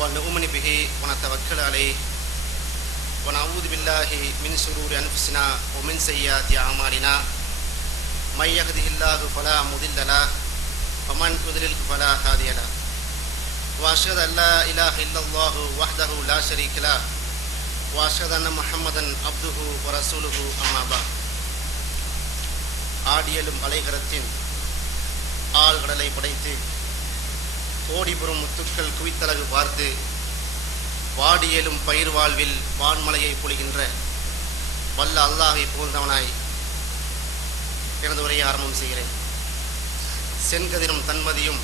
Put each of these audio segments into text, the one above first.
ونؤمن به ونتوكل عليه ونعوذ بالله من شرور أنفسنا ومن سيئات أعمالنا من يهده الله فلا مضل له ومن يضلل فلا هادي له وأشهد أن لا إله إلا الله وحده لا شريك له وأشهد أن محمدا عبده ورسوله أما بعد ஆடியலும் அலைகரத்தின் ஆழ்கடலை படைத்து கோடிபுரம் முத்துக்கள் குவித்தலகு பார்த்து வாடியலும் பயிர் வாழ்வில் வான்மலையை பொழிகின்ற வல்ல அல்லாஹை புகழ்ந்தவனாய் எனது உரையை ஆரம்பம் செய்கிறேன். சென்கதிரும் தன்மதியும்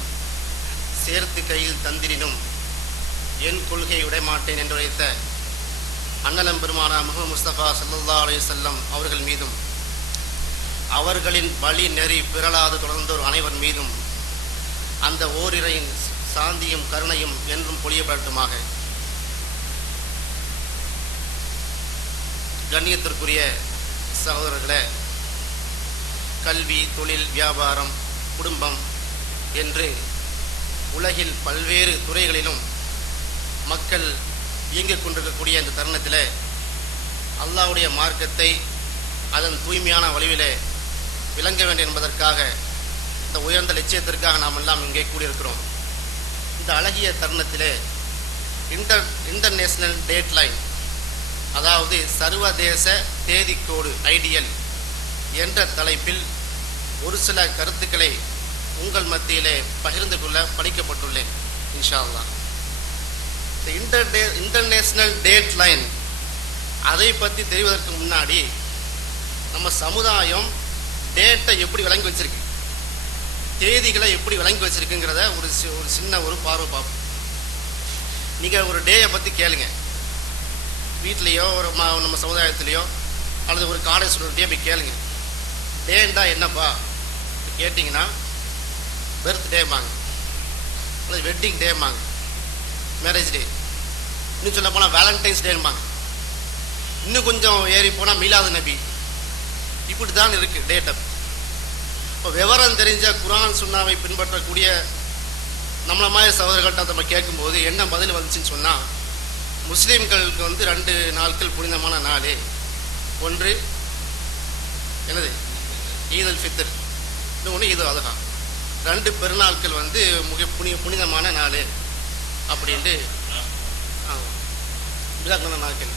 சேர்த்து கையில் தந்திரினும் என் கொள்கையை உடைமாட்டேன் என்று உரைத்த அண்ணலம் பெருமானா முஹம்மது முஸ்தபா ஸல்லல்லாஹு அலைஹி வஸல்லம் அவர்கள் மீதும் அவர்களின் வழி நெறி பிறளாது தொடர்ந்தோர் அனைவர் மீதும் அந்த ஓரிரையின் சாந்தியும் கருணையும் என்றும் பொழியப்படட்டுமாக. கண்ணியத்திற்குரிய சகோதரர்களே, கல்வி, தொழில், வியாபாரம், குடும்பம் என்று உலகில் பல்வேறு துறைகளிலும் மக்கள் இயங்கிக் கொண்டிருக்கக்கூடிய இந்த தருணத்தில் அல்லாஹ்வுடைய மார்க்கத்தை அதன் தூய்மையான வழிவிலே விளங்க வேண்டும் என்பதற்காக இந்த உயர்ந்த லட்சியத்திற்காக நாம் எல்லாம் இங்கே கூடியிருக்கிறோம். இந்த அழகிய தருணத்திலே இன்டர்நேஷனல் டேட்லைன், அதாவது சர்வதேச தேதிக்கோடு ஐடியல் என்ற தலைப்பில் ஒரு சில கருத்துக்களை உங்கள் மத்தியிலே பகிர்ந்து கொள்ள படிக்கப்பட்டுள்ளேன். இன்ஷா அல்லாஹ். இந்த இன்டர்நேஷனல் டேட்லைன் அதை பற்றி தெரிவதற்கு முன்னாடி நம்ம சமுதாயம் டேட்டை எப்படி விளங்கி வச்சிருக்கு, தேதிகளை எப்படி விளங்கி வச்சிருக்குங்கிறத ஒரு சின்ன ஒரு பார்வை பார்ப்போம். நீங்கள் ஒரு டேயை பற்றி கேளுங்க, வீட்லேயோ ஒரு நம்ம சமுதாயத்துலேயோ அல்லது ஒரு காலேஜ் டே போய் கேளுங்க. டேண்டா என்னப்பா கேட்டிங்கன்னா பர்த்டேம்பாங்க, அல்லது வெட்டிங் டேம்பாங்க, மேரேஜ் டே, இன்னும் சொல்ல போனால் வேலண்டைன்ஸ் டேம்பாங்க, இன்னும் கொஞ்சம் ஏறி போனால் மீலாது நபி. இப்படி தான் இருக்குது டேட்டை. இப்போ விவரம் தெரிஞ்ச குர்ஆன் சுன்னாவை பின்பற்றக்கூடிய நம்மள மாதிரி சகோதரர்கள்ட்ட நம்ம கேட்கும்போது என்ன பதில் வந்துச்சுன்னு சொன்னால், முஸ்லீம்களுக்கு 2 நாட்கள் புனிதமான நாள். ஒன்று என்னது ஈதுல் ஃபித்ர், இன்னொன்று ஈதுல் அத்ஹா. 2 பெருநாட்கள் மிக புனிதமான நாள் அப்படின்ட்டு நாட்கள்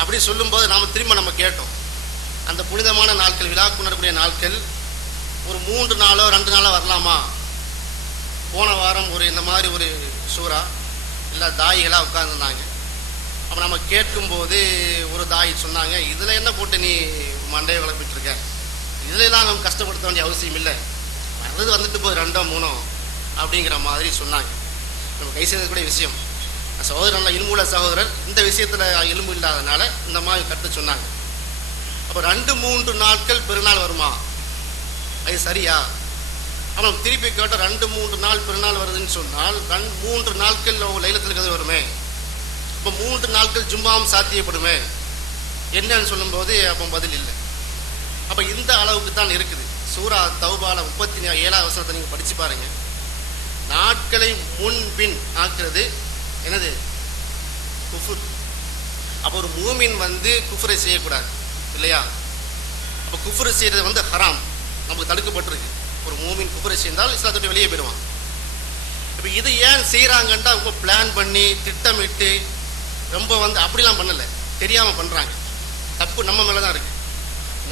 அப்படி சொல்லும்போது நாம் திரும்ப நம்ம கேட்டோம், அந்த புனிதமான நாட்கள், விழா கொண்டாடக்கூடிய நாட்கள் ஒரு 3 நாளோ 2 நாளோ வரலாமா? போன வாரம் இந்த மாதிரி ஒரு சூறா இல்லை தாயிகளாக உட்கார்ந்துருந்தாங்க. அப்போ நம்ம கேட்கும்போது ஒரு தாய் சொன்னாங்க, இதில் என்ன போட்டு நீ மண்டையை விளப்பிட்டுருக்க, இதிலெல்லாம் நம்ம கஷ்டப்படுத்த வேண்டிய அவசியம் இல்லை, வர்றது வந்துட்டு போய் 2ஓ 3ஓ அப்படிங்கிற மாதிரி சொன்னாங்க. நம்ம கை செய்யக்கூடிய விஷயம். சகோதரர் நல்ல இல்முள்ள சகோதரர், இந்த விஷயத்தில் எலும்பு இல்லாதனால இந்த மாதிரி கருத்து சொன்னாங்க. அப்போ 2-3 நாட்கள் பெருநாள் வருமா, அது சரியா? அவன் திருப்பி கேட்டால் 2-3 நாள் பெருநாள் வருதுன்னு சொன்னால் 3 நாட்கள் அவங்க லைலத்துல் கத்ர் வருமே, இப்போ 3 நாட்கள் ஜும்மாவும் சாத்தியப்படுமே என்னன்னு சொல்லும்போது அப்போ பதில் இல்லை. அப்போ இந்த அளவுக்கு தான் இருக்குது. சூரா தௌபால 37ஆவது வசனத்தை நீங்கள் படித்து பாருங்கள். நாட்களை முன்பின் ஆக்குறது என்னது? குஃபுர். அப்போ ஒரு மூமின் குஃபரை செய்யக்கூடாது இல்லையா? அப்போ குஃபரை செய்கிறது ஹராம், நமக்கு தடுக்கப்பட்டிருக்கு. ஒரு மூமின் குஃபரை செய்தால் இஸ்லாத்தை விட்டு வெளியே போயிடுவான். இப்போ இது ஏன் செய்கிறாங்கன்றா ரொம்ப பிளான் பண்ணி திட்டமிட்டு ரொம்ப அப்படிலாம் பண்ணலை, தெரியாமல் பண்ணுறாங்க. தப்பு நம்ம மேலே தான் இருக்குது.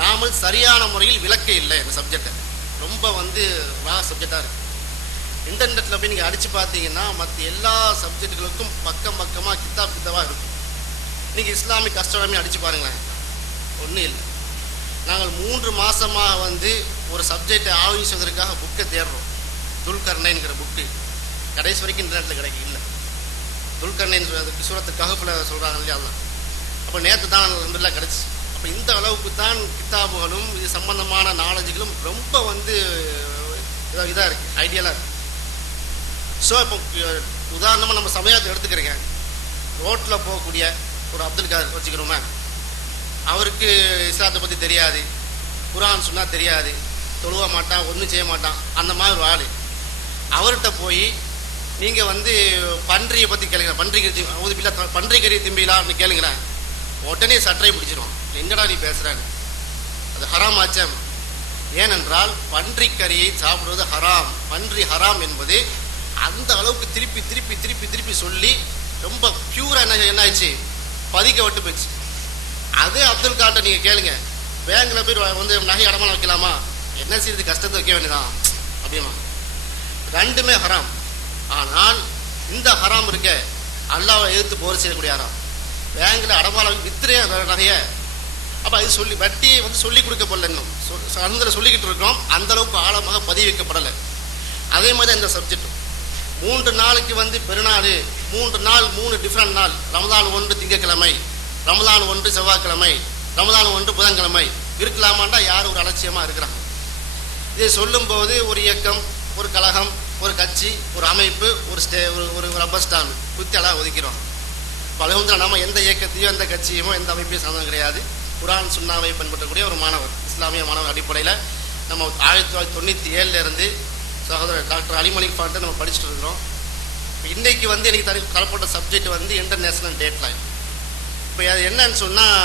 நாம சரியான முறையில் விளக்க இல்லை. இந்த சப்ஜெக்டை ரொம்ப ரா சப்ஜெக்டாக இருக்குது. இன்டர்நெட்டில் போய் நீங்கள் அடித்து பார்த்தீங்கன்னா மற்ற எல்லா சப்ஜெக்டுகளுக்கும் பக்கமாக கித்தாபாக இருக்கும். நீங்கள் இஸ்லாமிக் அஸ்ட்ரானமி அடித்து பாருங்களேன், ஒன்றும் இல்லை. நாங்கள் 3 மாதமாக ஒரு சப்ஜெக்டை ஆய்வு செய்வதற்காக புக்கை தேடுறோம். துல்கர்னைன்கிற புக்கு கடைசி வரைக்கும் இன்டர்நெட்டில் கிடைக்க இல்லை. துல்கர்னைன் சூரத்து கஹஃப்ல சொல்கிறாங்க இல்லையா, அதெல்லாம் அப்போ நேற்று தான் நல்லா கிடச்சி. அப்போ இந்த அளவுக்கு தான் கித்தாபுகளும் இது சம்பந்தமான நாலேஜுகளும் ரொம்ப இதாக இருக்குது, ஐடியலாக இருக்குது. ஸோ இப்போ உதாரணமாக நம்ம சமயத்தை எடுத்துக்கிறீங்க. ரோட்டில் போகக்கூடிய ஒரு அப்துல் காதர் வச்சுக்கிறோமே, அவருக்கு இஸ்லாத்தை பற்றி தெரியாது, குர்ஆன் சொன்னால் தெரியாது, தொழுவ மாட்டான், ஒன்றும் செய்ய மாட்டான், அந்த மாதிரி ஒரு ஆள். அவர்கிட்ட போய் நீங்கள் வந்து பன்றியை பற்றி கேளுங்க, பன்றி கறி திம்பிலான்னு கேளுங்களேன், உடனே சட்டரை பிடிச்சிரும். என்னடா நீ பேசுகிறான்னு, அது ஹராம் ஆச்சம். ஏனென்றால் பன்றிக்கறியை சாப்பிடுவது ஹராம், பன்றி ஹராம் என்பது அந்த அளவுக்கு திருப்பி திருப்பி திருப்பி திருப்பி சொல்லி ரொம்ப பியூரா என்ன ஆயிடுச்சு, பதிக்க விட்டு போச்சு. அதே அப்துல் காட்டை நீங்கள் கேளுங்க, பேங்கில் போய் வந்து நகை அடமானம் வைக்கலாமா, என்ன செய்யுது, கஷ்டத்தை வைக்க வேண்டியதான் அப்படிமா. ரெண்டுமே ஹராம். ஆனால் இந்த ஹராம் இருக்க அல்லாஹ்வை எதிர்த்து போர் செய்யக்கூடிய ஹராம். பேங்கில் அடமானம் வித்துறே நகைய. அப்போ அது சொல்லி வட்டியை வந்து சொல்லிக் கொடுக்கப்படல, இன்னும் அந்த சொல்லிக்கிட்டு இருக்கிறோம், அந்த அளவுக்கு ஆழமாக பதிவு வைக்கப்படலை. அதே மாதிரி இந்த சப்ஜெக்ட் 3 நாளுக்கு வந்து பெருநாள், 3 நாள் 3 டிஃப்ரெண்ட் நாள். ரமதான் 1 திங்கட்கிழமை, ரமதான் 1 செவ்வாய்க்கிழமை, ரமதான் 1 புதன்கிழமை இருக்கலாமாண்டா யார் ஒரு அலட்சியமாக இருக்கிறாங்க. இதை சொல்லும்போது ஒரு இயக்கம், ஒரு கழகம், ஒரு கட்சி, ஒரு அமைப்பு, ஒரு ரப்பர் ஸ்டாண்ட் குத்தி அழகாக ஒதுக்கிறோம். பலவந்தில் நம்ம எந்த இயக்கத்தையோ எந்த கட்சியுமோ எந்த அமைப்பையும் சார்ந்தது கிடையாது. குர்ஆன் சுன்னாவை பின்பற்றக்கூடிய ஒரு மாணவர், இஸ்லாமிய மாணவர் அடிப்படையில் நம்ம 1997 சகோதரர் டாக்டர் அலிமலிக் ஃபாண்ட்டை நம்ம படிச்சுட்டு இருக்கிறோம். இப்போ இன்றைக்கி வந்து எனக்கு தரப்பட்ட சப்ஜெக்ட் வந்து இன்டர்நேஷ்னல் டேட் லைன். இப்போ அது என்னன்னு சொன்னால்,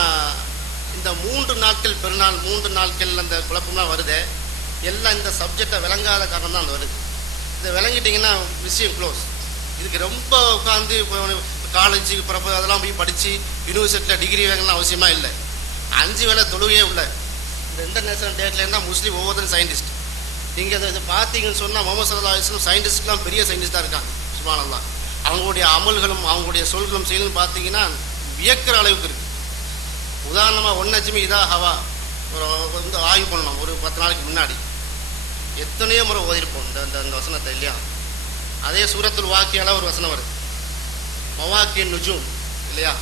இந்த 3 நாட்கள் பெருநாள், 3 நாட்கள் அந்த குழப்பம்லாம் வருது எல்லாம் இந்த சப்ஜெக்டை விளங்காத காரணம் தான் அந்த வருது. இதை விளங்கிட்டிங்கன்னா விஷயம் க்ளோஸ். இதுக்கு ரொம்ப உட்காந்து காலேஜுக்கு பிறப்பு அதெல்லாம் போய் படித்து யூனிவர்சிட்டியில் டிகிரி வாங்கலாம் அவசியமாக இல்லை. 5 வேளை தொழுகையே உள்ள இந்த இன்டர்நேஷ்னல் டேட்லேருந்து தான் முஸ்லீம் ஒவ்வொருத்தரும் சயின்டிஸ்ட். நீங்கள் அதை பார்த்தீங்கன்னு சொன்னால் முகமது ஸல்லல்லாஹு அலைஹி வஸல்லம் சயின்டிஸ்ட்லாம் பெரிய சயின்டிஸ்டாக இருக்காங்க. சுப்ஹானல்லாஹ். அவங்களுடைய அமல்களும் அவங்களுடைய சொல்களும் செயலும் பார்த்தீங்கன்னா வியக்கிற அளவுக்கு இருக்குது. உதாரணமாக 1 நஜ்மி இதா ஹவா வந்து ஆய்வு பண்ணணும். ஒரு 10 நாளைக்கு முன்னாடி எத்தனையோ முறை ஓதிருப்போம் இந்த வசனத்தை இல்லையா. அதே சூரத்துல் வாக்கியால ஒரு வசனம் வருது, மவாக்கின் நுஜூம் இல்லையா.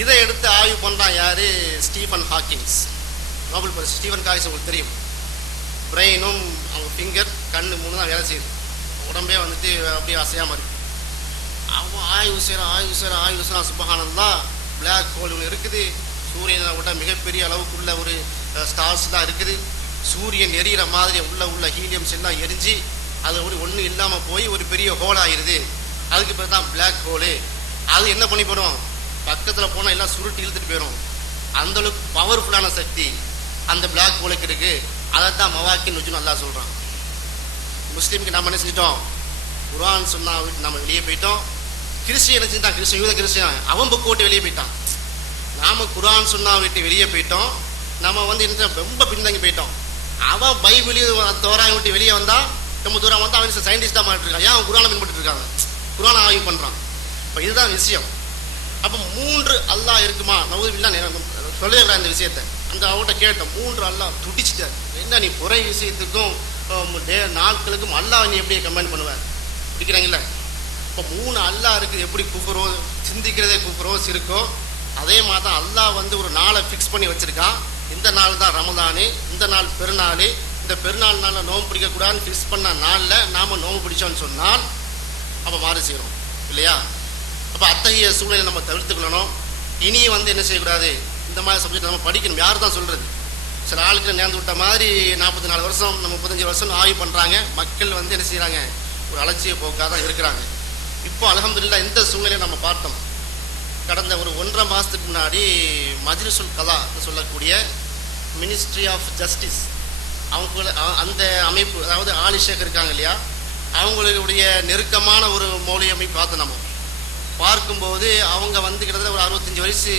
இதை எடுத்து ஆய்வு பண்ணுறான் யார், ஸ்டீஃபன் ஹாக்கிங்ஸ், நோபல் பரிசு. ஸ்டீஃபன் ஹாக்கிங்ஸ் உங்களுக்கு தெரியும், பிரெயினும் அவங்க ஃபிங்கர் கண்ணு 3 தான் வேலை செய்யுது, உடம்பே வந்துட்டு அப்படியே அசையாமல் இருக்கு. அவன் ஆய்வு செய்கிறான். சுப்ஹானல்லாஹ். பிளாக் ஹோல் ஒன்று இருக்குது, சூரியனை விட மிகப்பெரிய அளவுக்குள்ள ஒரு ஸ்டார்ஸ் தான் இருக்குது. சூரியன் எரியிற மாதிரி உள்ள ஹீலியம்ஸ் எல்லாம் எரிஞ்சு அது ஒன்றும் இல்லாமல் போய் ஒரு பெரிய ஹோல் ஆகிடுது. அதுக்கு பேர் தான் பிளாக் ஹோலு. அது என்ன பண்ணி போயிடும், பக்கத்தில் போனால் எல்லாம் சுருட்டி இழுத்துட்டு போயிடும். அந்தளவுக்கு பவர்ஃபுல்லான சக்தி அந்த பிளாக் ஹோலுக்கு இருக்குது. அதை தான் மவாக்கின் நுஜூம் அல்லாஹ் சொல்கிறான். முஸ்லீமுக்கு நம்ம என்ன செஞ்சிட்டோம், குர்ஆன் சுன்னா விட்டு நம்ம வெளியே போயிட்டோம். கிறிஸ்டியன் என்ன செஞ்சிட்டான், யூத கிறிஸ்டியன் அவன் புக்கு விட்டு வெளியே போயிட்டான். நாம் குர்ஆன் சுன்னா விட்டு வெளியே போயிட்டோம். நம்ம வந்து என்ன ரொம்ப பின்தங்கி போயிட்டோம். அவன் பைபிளையும் தோராயம் விட்டு வெளியே வந்தால் ரொம்ப தூரம் வந்து அவன் சயின்டிஸ்டாக மாறிட்டு இருக்கான். ஏன் அவன் குர்ஆனை பின்பற்றிட்டு இருக்காங்க, குர்ஆனை ஆய்வு பண்ணுறான். இப்போ இதுதான் விஷயம். அப்போ 3 அல்லாஹ் இருக்குமா, நவுதுபில்லாஹ் சொல்லிடுறா இந்த விஷயத்தை. அந்த அவங்கள்ட்ட கேட்டோம், 3 அல்லாஹ் துடிச்சிட்டார். என்ன நீ புறை விஷயத்துக்கும் நாட்களுக்கும் அல்லாஹ் நீ எப்படி கம்பைன் பண்ணுவேன் பிடிக்கிறாங்கல்ல. இப்போ 3 அல்லாஹ் இருக்குது, எப்படி குஃப்ரோ, சிந்திக்கிறதே குஃப்ரோ சிறுக்கோ, அதே மாதிரி தான் அல்லாஹ் வந்து ஒரு நாளை ஃபிக்ஸ் பண்ணி வச்சுருக்கான். இந்த நாள் தான் ரமதானு, இந்த நாள் பெருநாள், இந்த பெருநாள் நாளில் நோம்பு பிடிக்கக்கூடாதுன்னு ஃபிக்ஸ் பண்ண நாளில் நாம் நோம்பு பிடிச்சோன்னு சொன்னால் அப்போ மாறி செய்கிறோம் இல்லையா. அப்போ அத்தகைய சூழ்நிலை நம்ம தவிர்த்துக்கணும். இனி வந்து என்ன செய்யக்கூடாது, இந்த மாதிரி சப்ஜெக்ட் நம்ம படிக்கணும். யார் தான் சொல்கிறது, சில ஆளுக்கு நேர்ந்து விட்ட மாதிரி 44 வருஷம் நம்ம 35 வருஷம் ஆய்வு பண்ணுறாங்க. மக்கள் வந்து என்ன செய்கிறாங்க, ஒரு அலட்சிய போக்காக தான் இருக்கிறாங்க. இப்போ அல்ஹம்துலில்லாஹ் இந்த சூழ்நிலையை நம்ம பார்த்தோம். கடந்த ஒரு 1.5 மாதத்துக்கு முன்னாடி மஜ்லிஸுல் கலா சொல்லக்கூடிய மினிஸ்ட்ரி ஆஃப் ஜஸ்டிஸ் அவங்க அந்த அமைப்பு, அதாவது ஆலிஷேக் இருக்காங்க இல்லையா, அவங்களுடைய நெருக்கமான ஒரு மௌலியமை பார்த்து நம்ம பார்க்கும்போது அவங்க வந்து கிட்டத்தட்ட ஒரு 65 வயசு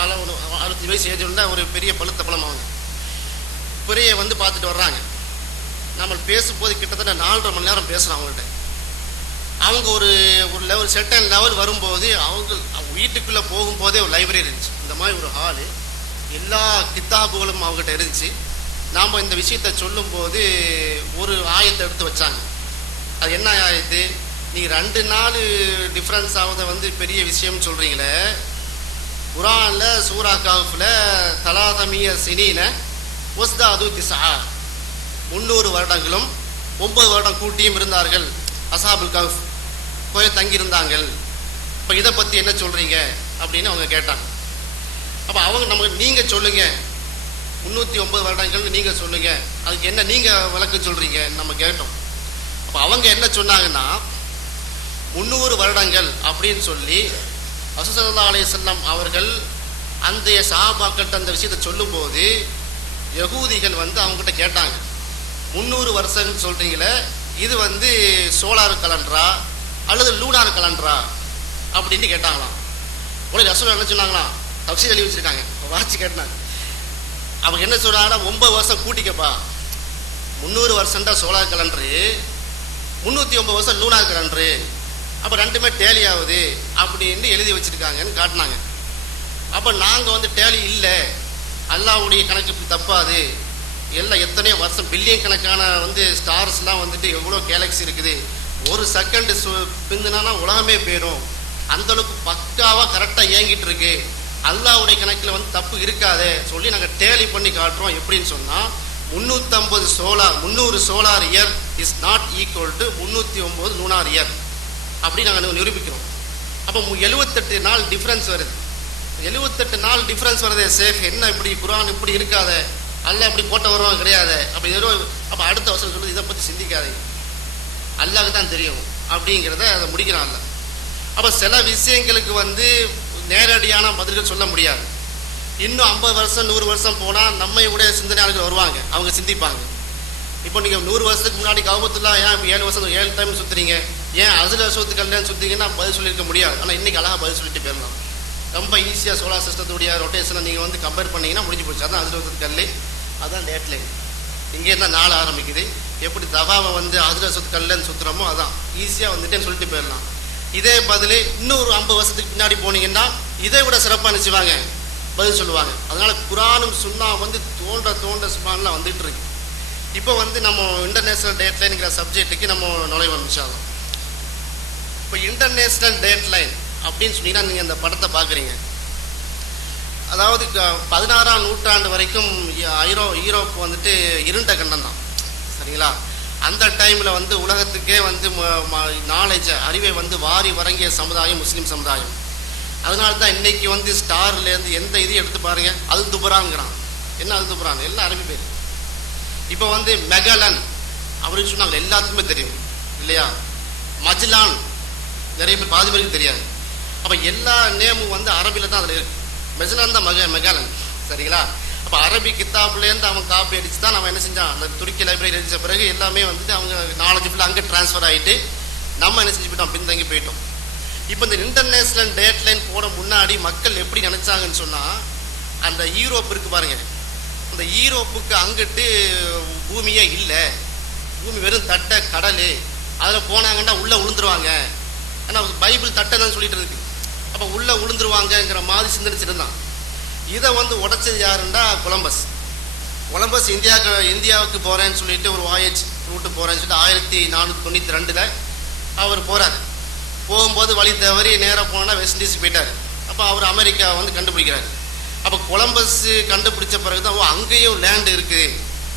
65 வயசு ஏஜ் உள்ள ஒரு பெரிய பழுத்த பழம். அவங்க பெரிய வந்து பார்த்துட்டு வர்றாங்க. நம்ம பேசும்போது கிட்டத்தட்ட 4.5 மணி நேரம் பேசுகிறோம் அவங்கள்ட்ட. அவங்க ஒரு லெவல் செட்டன் லெவல் வரும்போது அவங்க வீட்டுக்குள்ளே போகும்போதே ஒரு லைப்ரரி இருந்துச்சு, இந்த மாதிரி ஒரு ஹாலு, எல்லா கித்தாபுகளும் அவங்ககிட்ட இருந்துச்சு. நாம் இந்த விஷயத்தை சொல்லும்போது ஒரு ஆயத்தை எடுத்து வச்சாங்க. அது என்ன ஆயத்து, நீங்கள் 2 நாள் டிஃப்ரென்ஸ் ஆகுத வந்து பெரிய விஷயம்னு சொல்கிறீங்களே, குர்ஆனில் சூரா கஹ்ஃபில் தலாதமிய சினீன ஒஸ்தாது திஸா 300 வருடங்களும் 9 வருடம் கூட்டியும் இருந்தார்கள் அஸ்ஹாபுல் கஹ்ஃப், போய் தங்கியிருந்தாங்க. இப்போ இதை பற்றி என்ன சொல்கிறீங்க அப்படின்னு அவங்க கேட்டாங்க. அப்போ அவங்க நமக்கு நீங்கள் சொல்லுங்கள், 309 வருடங்கள்னு நீங்கள் சொல்லுங்கள், அதுக்கு என்ன நீங்கள் விளக்கம் சொல்கிறீங்க நம்ம கேட்டோம். அப்போ அவங்க என்ன சொன்னாங்கன்னா, 300 வருடங்கள் அப்படின்னு சொல்லி ரசூல் ஸல்லல்லாஹு அலைஹி வஸல்லம் அவர்கள் அந்த சஹாபாக்கள்கிட்ட அந்த விஷயத்தை சொல்லும்போது யகூதிகள் வந்து அவங்ககிட்ட கேட்டாங்க, 300 வருஷம்னு சொல்றீங்களே, இது வந்து சோலார் கலண்டரா அல்லது லூனார் கலண்டரா அப்படின்னு கேட்டாங்களாம். உடனே ரசூல் என்ன சொன்னாங்களாம், தஃசீர் எழுதி வச்சிருக்காங்க, வாட்சி கேட்டாங்க. அவங்க என்ன சொல்றாங்கன்னா, 9 வருஷம் கூட்டிக்கப்பா, 300 வருஷம்டா சோலார் கலண்டரு, 309 வருஷம் லூனார் கலண்டரு, அப்போ ரெண்டுமே டேலி ஆகுது அப்படின்னு எழுதி வச்சிருக்காங்கன்னு காட்டினாங்க. அப்போ நாங்கள் வந்து டேலி இல்லை, அல்லாஹ்வுடைய கணக்கு தப்பாது, எல்லாம் எத்தனையோ வருஷம் பில்லியன் கணக்கான வந்து ஸ்டார்ஸ்லாம் வந்துட்டு எவ்வளோ கேலக்ஸி இருக்குது, ஒரு செகண்டு பிந்துனா உலகமே போயிடும், அந்தளவுக்கு பக்காவாக கரெக்டாக இயங்கிட்டு இருக்கு, அல்லாஹ்வுடைய கணக்கில் வந்து தப்பு இருக்காதே சொல்லி நாங்கள் டேலி பண்ணி காட்டுறோம். எப்படின்னு சொன்னால் 300 solar year is not equal to 309 lunar year அப்படி நாங்கள் நிரூபிக்கிறோம். அப்போ 78 நாள் டிஃப்ரென்ஸ் வருது. 78 நாள் டிஃப்ரென்ஸ் வருதே சேஃப், என்ன இப்படி குர்ஆன் இப்படி இருக்காத, அல்லாஹ் இப்படி போட்ட வருவாங்க கிடையாது அப்படி. அப்போ அடுத்த வருஷம் சொல்லுது, இதை பற்றி சிந்திக்காதே, அல்லாஹ்க்கு தான் தெரியும் அப்படிங்கிறத அதை முடிக்கிறான்ல. அப்போ சில விஷயங்களுக்கு வந்து நேரடியான பதில்கள் சொல்ல முடியாது. இன்னும் 50 வருஷம் 100 வருஷம் போனால் நம்மை உடைய சிந்தனையாளர்கள் வருவாங்க, அவங்க சிந்திப்பாங்க. இப்போ நீங்கள் 100 வருஷத்துக்கு முன்னாடி கௌபத்துல்லா ஏன் இப்போ 7 வருஷம் 7 டைம் சுற்றுறீங்க, ஏன் அதில் வருஷத்துக்கு சுற்றிங்கன்னா பதில் சொல்லியிருக்க முடியாது. ஆனால் இன்றைக்கி அழகாக பதில் சொல்லிட்டு போயிடலாம். ரொம்ப ஈஸியாக சோலார் சிஸ்டத்துடைய ரொட்டேஷனை நீங்கள் வந்து கம்பேர் பண்ணிங்கன்னா முடிஞ்சு போச்சு. அதான் அதில் வருஷத்துக்கு கல், அதுதான் டேட் லைன். இங்கே இருந்தால் நாள் ஆரம்பிக்குது, எப்படி தவாவை வந்து அதில் வருஷத்துக்கு கல்லுன்னு சுற்றுறோமோ அதான் ஈஸியாக வந்துட்டேன்னு சொல்லிட்டு போயிடலாம். இதே பதில் இன்னொரு 50 வருஷத்துக்கு பின்னாடி போனீங்கன்னா இதை விட சிறப்பாக நினச்சிவாங்க, பதில் சொல்லுவாங்க. அதனால் குர்ஆனும் சுன்னா வந்து தோண்ட சுபான்லாம் வந்துட்டு இருக்கு. இப்போ வந்து நம்ம இன்டர்நேஷ்னல் டேட் லைனுங்கிற சப்ஜெக்ட்டுக்கு நம்ம நுழைவு ஆரம்பிச்சாலும், இப்போ இன்டர்நேஷ்னல் டேட் லைன் அப்படின்னு சொன்னீங்கன்னா நீங்கள் அந்த படத்தை பார்க்குறீங்க. அதாவது 16ஆம் நூற்றாண்டு வரைக்கும் யூரோப் வந்துட்டு இருண்ட கண்டம் தான், சரிங்களா? அந்த டைமில் வந்து உலகத்துக்கே வந்து நாலேஜை அறிவை வந்து வாரி வழங்கிய சமுதாயம் முஸ்லீம் சமுதாயம். அதனால தான் இன்னைக்கு வந்து ஸ்டார்லேருந்து எந்த இதையும் எடுத்து பாருங்க, அல் துபரான்ங்கிறான். என்ன அல் துபரான்? எல்லாம் அரபி பேர். இப்போ வந்து மெகலன் அப்படின்னு சொன்னாங்க, எல்லாத்துக்குமே தெரியும் இல்லையா? மஜ்லான் நிறைய பேர் பாதி பேருக்கு தெரியாது. அப்போ எல்லா நேமும் வந்து அரபியில் தான் அதில் இருக்கு. மெஜ்லான் தான் மெகலன், சரிங்களா? அப்போ அரபி கித்தாப்லேருந்து அவன் காப்பி அடித்து தான் நம்ம என்ன செஞ்சான், அந்த துருக்கி லைப்ரரி அடித்த பிறகு எல்லாமே வந்துட்டு அவங்க நாலேஜ் ஃபுல்லாக அங்கே ட்ரான்ஸ்ஃபர் ஆகிட்டு நம்ம என்ன செஞ்சு போயிட்டோம், பின்தங்கி போயிட்டோம். இப்போ இந்த இன்டர்நேஷ்னல் டேட் லைன் போட முன்னாடி மக்கள் எப்படி நினச்சாங்கன்னு சொன்னால், அந்த யூரோப் இருக்குது பாருங்க, அந்த யூரோப்புக்கு அங்கிட்டு பூமியே இல்லை, பூமி வெறும் தட்டை கடல், அதில் போனாங்கன்னா உள்ளே விழுந்துருவாங்க. ஏன்னா பைபிள் தட்டைன்னு சொல்லிட்டு இருக்கு, அப்போ உள்ளே விழுந்துருவாங்கங்கிற மாதிரி சிந்தனிச்சிருந்தான். இதை வந்து உடைச்சது யாருன்னா கொலம்பஸ் இந்தியாவுக்கு போகிறேன்னு சொல்லிட்டு ஒரு வாயேஜ் ரூட்டு போகிறேன்னு சொல்லிட்டு 1492 அவர் போகிறார். போகும்போது வழி தவறி நேராக போனால் வெஸ்ட் இண்டீஸ் போயிட்டார். அப்போ அவர் அமெரிக்கா வந்து கண்டுபிடிக்கிறார். அப்போ கொலம்பஸ் கண்டுபிடிச்ச பிறகு தான் அங்கேயும் லேண்டு இருக்குது,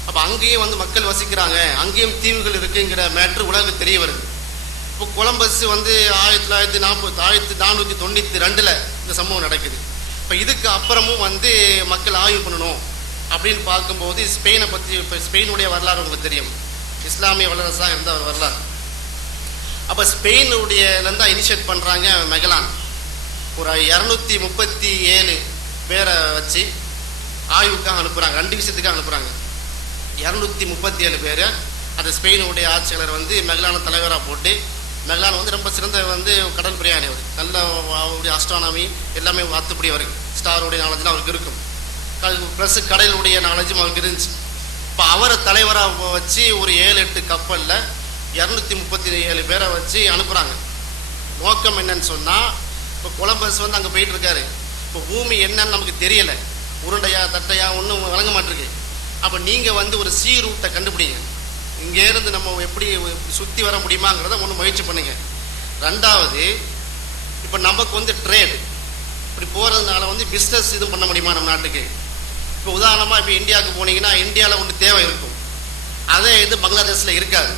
அப்போ அங்கேயும் வந்து மக்கள் வசிக்கிறாங்க, அங்கேயும் தீவுகள் இருக்குங்கிற மேட்ரு உலகத்துக்கு தெரிய வருது. இப்போ கொலம்பஸ் வந்து 1492 இந்த சம்பவம் நடக்குது. இப்போ இதுக்கு அப்புறமும் வந்து மக்கள் ஆய்வு பண்ணணும் அப்படின்னு பார்க்கும்போது ஸ்பெயினை பற்றி, இப்போ ஸ்பெயினுடைய வரலாறு உங்களுக்கு தெரியும், இஸ்லாமிய வல்லரசாக இருந்த ஒரு வரலாறு. அப்போ ஸ்பெயினுடையலேருந்து இனிஷியேட் பண்ணுறாங்க மெகலான். ஒரு 237 பேரை வச்சு ஆய்வுக்காக அனுப்புகிறாங்க, 2 விஷயத்துக்காக அனுப்புகிறாங்க. 237 பேர் அந்த ஸ்பெயினுடைய ஆட்சியாளர் வந்து மெகலான தலைவராக போட்டு, மெகலான் வந்து ரொம்ப சிறந்த வந்து கடல் பிரயாணி, அவர் நல்ல அவருடைய அஸ்ட்ரானமி எல்லாமே வாத்துப்படி அவருக்கு ஸ்டாருடைய நாலேஜ்லாம் அவருக்கு இருக்கும், ப்ளஸ் கடலுடைய நாலேஜும் அவருக்கு இருந்துச்சு. இப்போ அவரை தலைவராக வச்சு ஒரு 7-8 கப்பலில் 237 பேரை வச்சு அனுப்புகிறாங்க. நோக்கம் என்னன்னு சொன்னால், இப்போ கொலம்பஸ் வந்து அங்கே போயிட்டு இருக்காரு, இப்போ பூமி என்னன்னு நமக்கு தெரியலை, உருண்டையா தட்டையா ஒன்றும் வழங்க மாட்டிருக்கு. அப்போ நீங்கள் வந்து ஒரு சி ரூட்டை கண்டுபிடிங்க, இங்கேருந்து நம்ம எப்படி சுற்றி வர முடியுமாங்கிறத ஒன்று முயற்சி பண்ணுங்க. ரெண்டாவது, இப்போ நமக்கு வந்து ட்ரேடு இப்படி போகிறதுனால வந்து பிஸ்னஸ் இது பண்ண முடியுமா நம்ம நாட்டுக்கு? இப்போ உதாரணமாக இப்போ இந்தியாவுக்கு போனீங்கன்னா இந்தியாவில் ஒன்று தேவை இருக்கும், அதே இது பங்களாதேஷில் இருக்காது.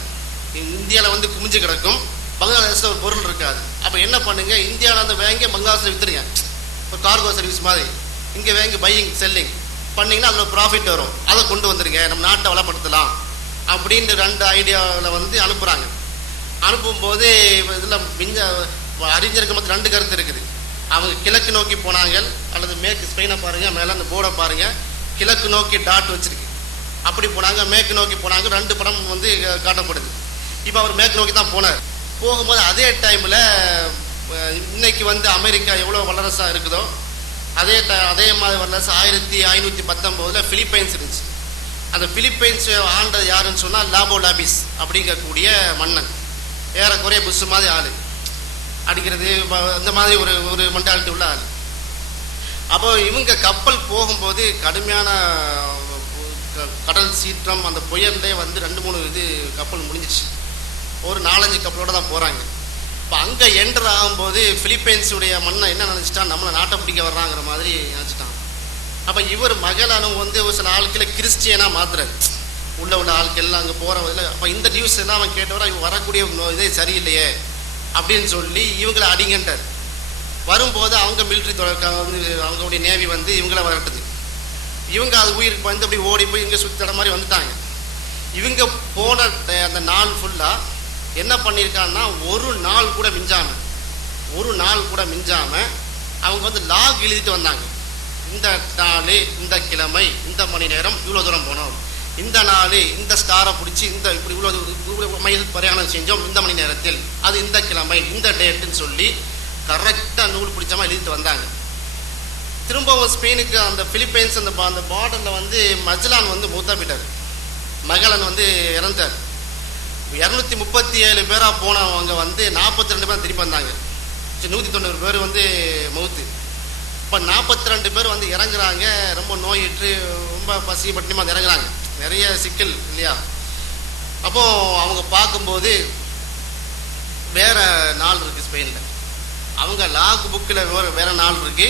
இந்தியாவில் வந்து குமிஞ்சு கிடக்கும், பங்களாதேஷில் ஒரு பொருள் இருக்காது. அப்போ என்ன பண்ணுங்க, இந்தியாவில் வந்து வாங்கி பங்களாதேஷில் விற்றுருங்க, ஒரு கார்கோ சர்வீஸ் மாதிரி இங்கே வாங்கி பையிங் செல்லிங் பண்ணிங்கன்னா அதில் ப்ராஃபிட் வரும், அதை கொண்டு வந்துருங்க, நம்ம நாட்டை வளப்படுத்தலாம் அப்படின்னு 2 ஐடியாவில் வந்து அனுப்புகிறாங்க. அனுப்பும்போது இதில் அறிஞருக்கு மொத்தம் 2 கருத்து இருக்குது. அவங்க கிழக்கு நோக்கி போனாங்க அல்லது மேற்கு. ஸ்பெயினை பாருங்கள், மேலே அந்த போர்டை பாருங்கள், கிழக்கு நோக்கி டாட் வச்சிருக்கு. அப்படி போனாங்க, மேற்கு நோக்கி போனாங்க. 2 படம் வந்து காட்டப்படுது. இப்போ அவர் மேற்கு நோக்கி தான் போனார். போகும்போது அதே டைமில் இன்னைக்கு வந்து அமெரிக்கா எவ்வளோ வல்லரசாக இருக்குதோ அதே மாதிரி வல்லரசு 1519 பிலிப்பைன்ஸ் இருந்துச்சு. அந்த பிலிப்பைன்ஸ் ஆண்டது யாருன்னு சொன்னால் லாபோ லாபிஸ் அப்படிங்கக்கூடிய மன்னன். ஏறக்குறைய புஷ் மாதிரி ஆள், அடிக்கிறது இந்த மாதிரி ஒரு மென்டாலிட்டி உள்ள ஆள். அப்போ இவங்க கப்பல் போகும்போது கடுமையான கடல் சீற்றம், அந்த புயல்லே வந்து 2-3 கப்பல் முடிஞ்சிச்சு. ஒரு 4-5 கப்பலோட தான் போகிறாங்க. இப்போ அங்கே என்டர் ஆகும்போது பிலிப்பைன்ஸுடைய மன்னன் என்ன நினச்சிட்டா, நம்மளை நாட்டை பிடிக்க வர்றாங்கிற மாதிரி நினச்சிட்டான். அப்போ இவர் மகளானும் வந்து ஒரு சில ஆட்களை கிறிஸ்டியனாக மாத்துறாரு, உள்ள ஆட்கள்லாம் அங்கே போகிறவதில். அப்போ இந்த நியூஸ் எல்லாம் அவன் கேட்டவரை இவங்க வரக்கூடிய இதே சரியில்லையே அப்படின்னு சொல்லி இவங்களை அடிங்கன்றார். வரும்போது அவங்க மிலிட்ரி வந்து அவங்களுடைய நேவி வந்து இவங்கள வரட்டுது. இவங்க அது உயிருக்கு வந்து அப்படி ஓடி போய் இங்கே சுற்றி தட மாதிரி வந்துட்டாங்க. இவங்க போன அந்த நாள் ஃபுல்லாக என்ன பண்ணியிருக்காங்கன்னா, ஒரு நாள் கூட மிஞ்சாமல் அவங்க வந்து லாக் எழுதிட்டு வந்தாங்க. இந்த நாள், இந்த கிழமை, இந்த மணி நேரம் இவ்வளோ தூரம் போனோம், இந்த நாள் இந்த ஸ்டாரை பிடிச்சி இந்த இப்படி இவ்வளோ மைல் பிரயாணம் செஞ்சோம் இந்த மணி நேரத்தில், அது இந்த கிழமை இந்த டேட்டுன்னு சொல்லி கரெக்டாக நூல் பிடிச்ச மாதிரி எழுதிட்டு வந்தாங்க. திரும்பவும் ஸ்பெயினுக்கு அந்த பிலிப்பைன்ஸ் அந்த பார்டரில் வந்து மஜ்லான் வந்து மூத்தா போயிட்டார். மகளன் வந்து இறந்தார். 237 பேராக போனவங்க வந்து 42 பேர் திருப்பி வந்தாங்க. 190 பேர் வந்து மவுத்து. இப்போ 42 பேர் வந்து இறங்குறாங்க. ரொம்ப நோயிட்டு ரொம்ப பசி பட்டினிமாக இறங்குறாங்க. நிறைய சிக்கல் இல்லையா? அப்போது அவங்க பார்க்கும்போது வேற நாள் இருக்குது ஸ்பெயினில். அவங்க லாக் புக்கில் வேற நாள் இருக்குது,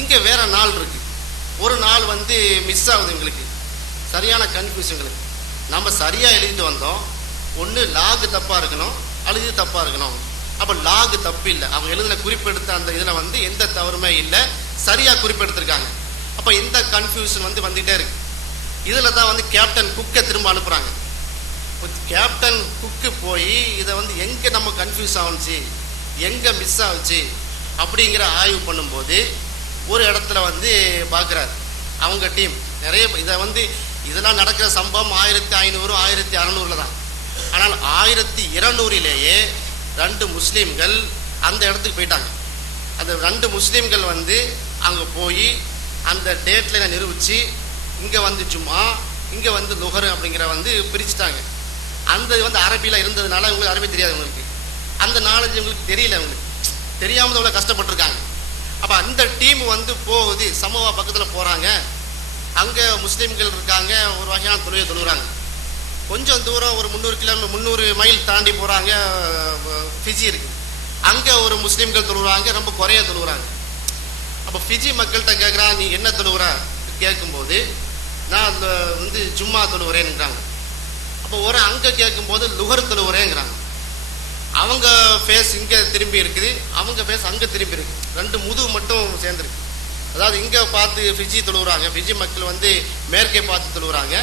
இங்கே வேற நாள் இருக்குது. ஒரு நாள் வந்து மிஸ் ஆகுது எங்களுக்கு. சரியான கன்ஃபியூஸ் எங்களுக்கு. நம்ம சரியாக எழுதிட்டு வந்தோம். ஒன்று லாகு தப்பாக இருக்கணும் அல்லது இது தப்பாக இருக்கணும். அப்போ லாகு தப்பு இல்லை, அவங்க எழுதின குறிப்பெடுத்த அந்த இதில் வந்து எந்த தவறுமே இல்லை, சரியாக குறிப்பெடுத்திருக்காங்க. அப்போ இந்த கன்ஃபியூஷன் வந்து வந்துகிட்டே இருக்கு. இதில் தான் வந்து கேப்டன் குக்கை திரும்ப அனுப்புகிறாங்க. கேப்டன் குக்கு போய் இதை வந்து எங்கே நம்ம கன்ஃபியூஸ் ஆகுச்சு, எங்கே மிஸ் ஆகுச்சு அப்படிங்கிற ஆய்வு பண்ணும்போது ஒரு இடத்துல வந்து பார்க்குறாரு. அவங்க டீம் நிறைய இதை வந்து இதெல்லாம் நடக்கிற சம்பவம் 1500 1600 தான். ஆனால் 1200லேயே 2 முஸ்லீம்கள் அந்த இடத்துக்கு போயிட்டாங்க. அந்த 2 முஸ்லீம்கள் வந்து அங்கே போய் அந்த டேட்ல நிரூபித்து இங்கே வந்து ஜும்மா, இங்கே வந்து லுஹர் அப்படிங்கிற வந்து பிரிச்சுட்டாங்க. அந்த வந்து அரபியில் இருந்ததுனால உங்களுக்கு அரபி தெரியாது, உங்களுக்கு அந்த நாலேஜ் உங்களுக்கு தெரியல, அவங்களுக்கு தெரியாமல் அவ்வளோ கஷ்டப்பட்டுருக்காங்க. அப்போ அந்த டீம் வந்து போகுது, சமோவா பக்கத்தில் போகிறாங்க. அங்கே முஸ்லீம்கள் இருக்காங்க, ஒரு வகையான தொழுகை தொழுகிறாங்க. கொஞ்சம் தூரம் ஒரு 300 மைல் தாண்டி போகிறாங்க, ஃபிஜி இருக்குது. அங்கே ஒரு முஸ்லீம்கள் தொழுகிறாங்க, ரொம்ப குறைய தொழுகிறாங்க. அப்போ ஃபிஜி மக்கள்கிட்ட கேட்குறான், நீ என்ன தொழுகிற கேட்கும்போது நான் அதில் வந்து ஜும்மா தொழுகிறேன்னுங்கிறாங்க. அப்போ ஒரு அங்கே கேட்கும்போது லுஹர் தொழுகிறேங்கிறாங்க. அவங்க ஃபேஸ் இங்கே திரும்பி இருக்குது, அவங்க ஃபேஸ் அங்கே திரும்பி இருக்குது. 2 முதுகு மட்டும் சேர்ந்துருக்கு. அதாவது இங்கே பார்த்து ஃபிஜி தொழுகிறாங்க, ஃபிஜி மக்கள் வந்து மேற்கே பார்த்து தொழுகிறாங்க,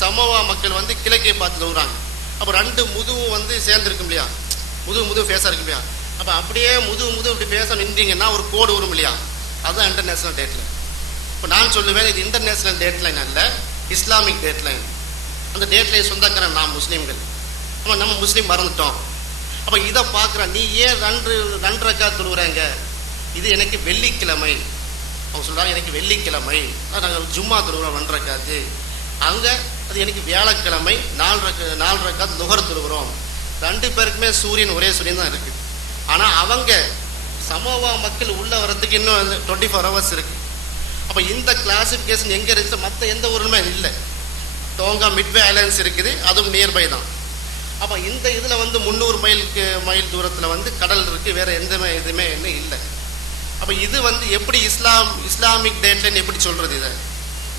சமோவா மக்கள் வந்து கிழக்கே பார்த்து தொழுகிறாங்க. அப்போ 2 முதுவும் வந்து சேர்ந்துருக்கும் இல்லையா, முதுகு ஃபேஸாக இருக்கும் இல்லையா. அப்போ அப்படியே முதுகு இப்படி ஃபேஸாக நின்றீங்கன்னா ஒரு கோடு வரும் இல்லையா, அதுதான் இன்டர்நேஷ்னல் டேட் லைன். இப்போ நான் சொல்லுவேன், இது இன்டர்நேஷ்னல் டேட் லைன் அல்ல, இஸ்லாமிக் டேட் லைன். அந்த டேட் லைன் சொந்தக்காரன் நான் முஸ்லீம்கள். அப்போ நம்ம முஸ்லீம் மறந்துட்டோம். அப்போ இதை பார்க்குறேன், நீ ஏன் 2 ரக்காத் தொழுகிறாங்க, இது எனக்கு வெள்ளிக்கிழமை. அவங்க சொல்கிறாங்க எனக்கு வெள்ளிக்கிழமை, நாங்கள் ஜும்மா தொழுகிறோம் 2 ரக்காத்து. அங்கே அது எனக்கு வியாழக்கிழமை 4 ரக்காத் லுஹர் தொழுகிறோம். 2 பேருக்குமே சூரியன் ஒரே சூரியன் தான் இருக்குது. ஆனால் அவங்க சமோவா மக்கள் உள்ள வரதுக்கு இன்னும் 24 ஹவர்ஸ் இருக்குது. அப்போ இந்த கிளாசிஃபிகேஷன் எங்கே இருக்குது, மற்ற எந்த ஊருமே இல்லை. டோங்கா மிட்வே ஐலாண்ட்ஸ் இருக்குது, அதுவும் நியர்பை தான். அப்போ இந்த இதில் வந்து 300 மைல் தூரத்தில் வந்து கடல் இருக்குது, வேறு எந்த இதுவுமே இன்னும் இல்லை. அப்போ இது வந்து எப்படி இஸ்லாமிக் டேட் லைன் எப்படி சொல்கிறது? இதை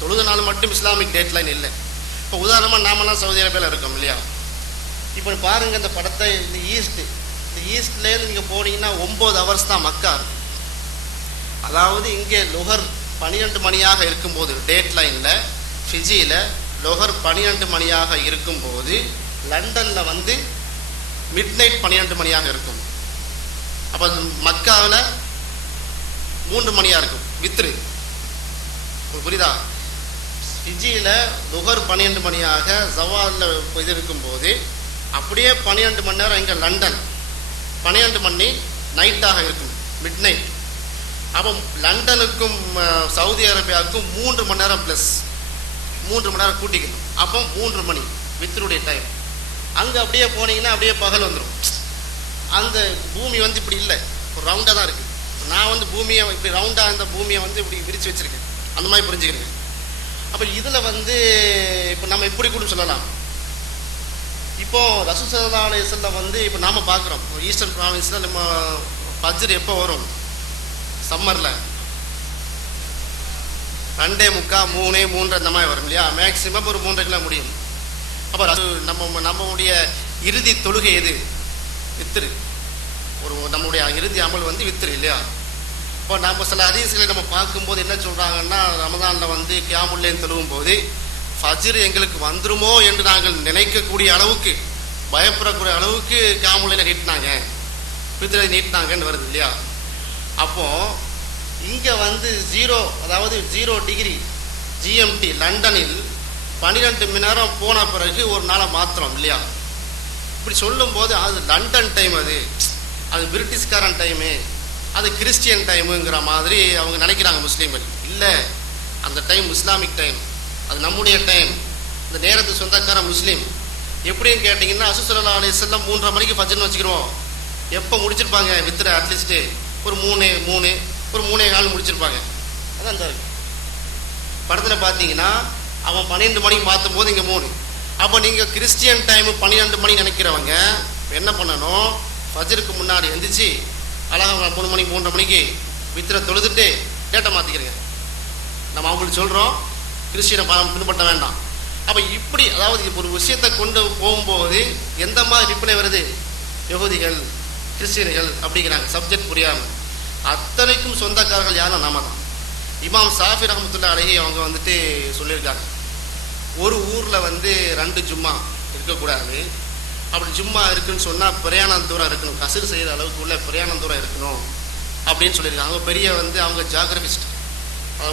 தொழுதுனாலும் மட்டும் இஸ்லாமிக் டேட் லைன் இல்லை. இப்போ உதாரணமாக நாமெல்லாம் சவுதி அரேபியாவில் இருக்கோம் இல்லையா. இப்போ பாருங்கள் இந்த படத்தை, இந்த ஈஸ்ட்லேருந்து நீங்கள் போனீங்கன்னா 9 ஹவர்ஸ் தான் மக்கா. அதாவது இங்கே லுஹர் 12 மணியாக இருக்கும்போது டேட் லைனில், ஃபிஜியில் லுஹர் 12 மணியாக இருக்கும்போது லண்டனில் வந்து மிட் நைட் 12 மணியாக இருக்கும். அப்போ மக்காவில் 3 மணியாக இருக்கும் வித்ரு. புரியுதா? ஃபிஜியில் லுகர் 12 மணியாக, ஜவாலில் இது இருக்கும்போது அப்படியே 12 மணி நேரம் இங்கே லண்டன் 12 மணி நைட்டாக இருக்கும், மிட் நைட். அப்போ லண்டனுக்கும் சவுதி அரேபியாவுக்கும் 3 மணி நேரம் ப்ளஸ் 3 மணி நேரம் கூட்டிக்கணும். அப்போ 3 மணி வித்ருடைய டைம். அங்கே அப்படியே போனீங்கன்னா அப்படியே பகல் வந்துடும். அந்த பூமி வந்து இப்படி இல்லை, ஒரு ரவுண்டாக தான் இருக்குது. நான் வந்து பூமியை இப்படி ரவுண்டாக அந்த பூமியை வந்து இப்படி விரித்து வச்சுருக்கேன், அந்த மாதிரி புரிஞ்சுக்கிறேன். அப்போ இதில் வந்து இப்போ நம்ம எப்படி கூட சொல்லலாம். இப்போது ரசூல் ஸல்லல்லாஹு அலைஹி வஸல்லம் வந்து இப்போ நாம் பார்க்குறோம் ஈஸ்டர்ன் ப்ராவின்ஸில் நம்ம ஃபஜ்ர் எப்போ வரும்? சம்மரில் 2:45, 3 அந்த மாதிரி வரும் இல்லையா? மேக்ஸிமம் ஒரு 3:30 முடியும். அப்போ நம்மளுடைய இறுதி தொழுகை எது? வித்ரு. நம்மளுடைய இறுதி அமல் வந்து வித்ரு இல்லையா? இப்போ நம்ம சில ஹதீஸ்களை நம்ம பார்க்கும்போது என்ன சொல்கிறாங்கன்னா, ரமதானில் வந்து கியாமுல்லைல் தொழுவும் போது ஃபஜ்ர் எங்களுக்கு வந்துருமோ என்று நாங்கள் நினைக்கக்கூடிய அளவுக்கு, பயப்படக்கூடிய அளவுக்கு கியாமுல்லைல நீட்டினாங்க, வித்ரை நீட்டினாங்கன்னு வருது இல்லையா? அப்போது இங்கே வந்து 0 டிகிரி ஜிஎம்டி லண்டனில் 12 மணி நேரம் போன பிறகு ஒரு நாளை மாத்திரம் இல்லையா? இப்படி சொல்லும்போது அது லண்டன் டைம், அது பிரிட்டிஷ்காரன் டைமு, அது கிறிஸ்டியன் டைமுங்கிற மாதிரி அவங்க நினைக்கிறாங்க முஸ்லீம்கள். இல்லை, அந்த டைம் இஸ்லாமிக் டைம், அது நம்முடைய டைம். இந்த நேரத்துக்கு சொந்தக்கார முஸ்லீம். எப்படின்னு கேட்டிங்கன்னா, ரசூல் ஸல்லல்லாஹு அலைஹி வஸல்லம் 3:30 மணிக்கு ஃபஜ்ர்னு வச்சுக்கிறோம். எப்போ முடிச்சிருப்பாங்க வித்ரை? அட்லீஸ்ட்டு ஒரு 3:15 முடிச்சிருப்பாங்க. அதான் அந்த படத்தில் பார்த்தீங்கன்னா அவன் 12 மணிக்கு மாற்றும் போது இங்கே 3. அப்போ நீங்கள் கிறிஸ்டியன் டைமு 12 மணி நினைக்கிறவங்க என்ன பண்ணணும்? ஃபஜ்ருக்கு முன்னாடி எந்திரிச்சு அழகாக 3 மணிக்கு 3:30 மணிக்கு வித்ரை தொழுதுட்டு டேட்டை மாற்றிக்கிறீங்க. நம்ம அவங்களுக்கு சொல்கிறோம் கிறிஸ்டியனை பின்பற்ற வேண்டாம். அப்போ இப்படி அதாவது ஒரு விஷயத்தை கொண்டு போகும்போது எந்த மாதிரி ரிப்ளை வருது? யகூதிகள், கிறிஸ்டியன்கள் அப்படிங்கிறாங்க, சப்ஜெக்ட் புரியாமல். அத்தனைக்கும் சொந்தக்காரர்கள் யாரும் நாம தான். இமாம் ஷாஃபி ரஹ்மத்துல்லாஹி அலைஹி அவங்க வந்துட்டு சொல்லியிருக்காங்க, ஒரு ஊரில் வந்து 2 ஜும்மா இருக்கக்கூடாது. அப்படி ஜும்மா இருக்குன்னு சொன்னால் பிரயாணம் தூரம் இருக்கணும், கசர் செய்கிற அளவுக்கு உள்ள பிரயாணம் தூரம் இருக்கணும் அப்படின்னு சொல்லியிருக்காங்க. அவங்க பெரிய வந்து அவங்க ஜாகிரபிஸ்ட்,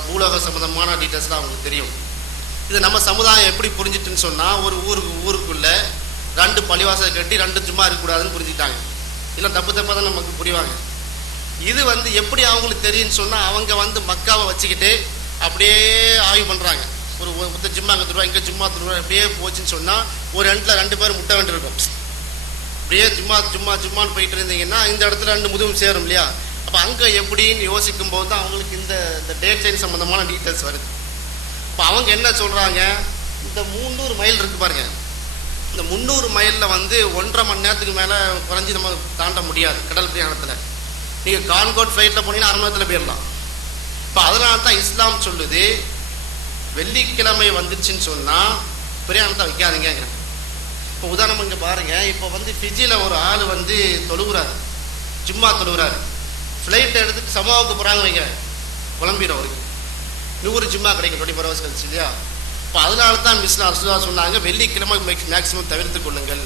பூலோக சம்மந்தமான டீட்டெயில்ஸ்லாம் அவங்களுக்கு தெரியும். இது நம்ம சமுதாயம் எப்படி புரிஞ்சிட்டுன்னு சொன்னால், ஒரு ஊருக்குள்ளே 2 பள்ளிவாசல் கட்டி 2 ஜும்மா இருக்கக்கூடாதுன்னு புரிஞ்சுக்கிட்டாங்க. இல்லை தப்பாக தான் நமக்கு புரிவாங்க. இது வந்து எப்படி அவங்களுக்கு தெரியும்னு சொன்னால், அவங்க வந்து மக்காவை வச்சுக்கிட்டு அப்படியே ஆய்வு பண்ணுறாங்க. ஒரு ஜும்மா அங்கே தருவா, இங்கே ஜும்மா தருவா, அப்படியே போச்சுன்னு சொன்னால் ஒரு இடத்துல 2 பேர் முட்டை வேண்டியிருக்கும். அப்படியே ஜும்மான்னு போயிட்டு இருந்தீங்கன்னா இந்த இடத்துல 2 முதுகும் சேரும் இல்லையா? அப்போ அங்கே எப்படின்னு யோசிக்கும் போது தான் அவங்களுக்கு இந்த டேட் லைன் சம்மந்தமான டீட்டெயில்ஸ் வருது. இப்போ அவங்க என்ன சொல்கிறாங்க, இந்த 300 மைல் இருக்குது பாருங்க, இந்த 300 மைலில் வந்து 1.5 மணி நேரத்துக்கு மேலே குறைஞ்சி நம்ம தாண்ட முடியாது கடல் பிரயாணத்தில். நீங்கள் கான்கோட் ஃப்ளைட்டில் போனீங்கன்னா 1/2 மணி நேரத்தில் போயிடலாம். இப்போ அதனால தான் இஸ்லாம் சொல்லுது, வெள்ளிக்கிழமை வந்துச்சுன்னு சொன்னால் பிரயாணத்தை வைக்காதீங்க. இப்போ உதாரணம் இங்கே பாருங்கள், இப்போ வந்து ஃபிஜியில் ஒரு ஆள் வந்து தொழுகிறாரு, ஜும்மா தொழுகிறாரு, ஃப்ளைட்டை எடுத்துட்டு சமாவுக்கு போகிறாங்க வைங்க, குழம்பிடும் அவருக்கு 100 ஜும்மா கிடைக்கும் 24 hours கழிச்சு இல்லையா? இப்போ அதனால தான் ரசூலுல்லாஹ் சொன்னாங்க வெள்ளிக்கிழமை மேக்ஸிமம் தவிர்த்து கொள்ளுங்கள்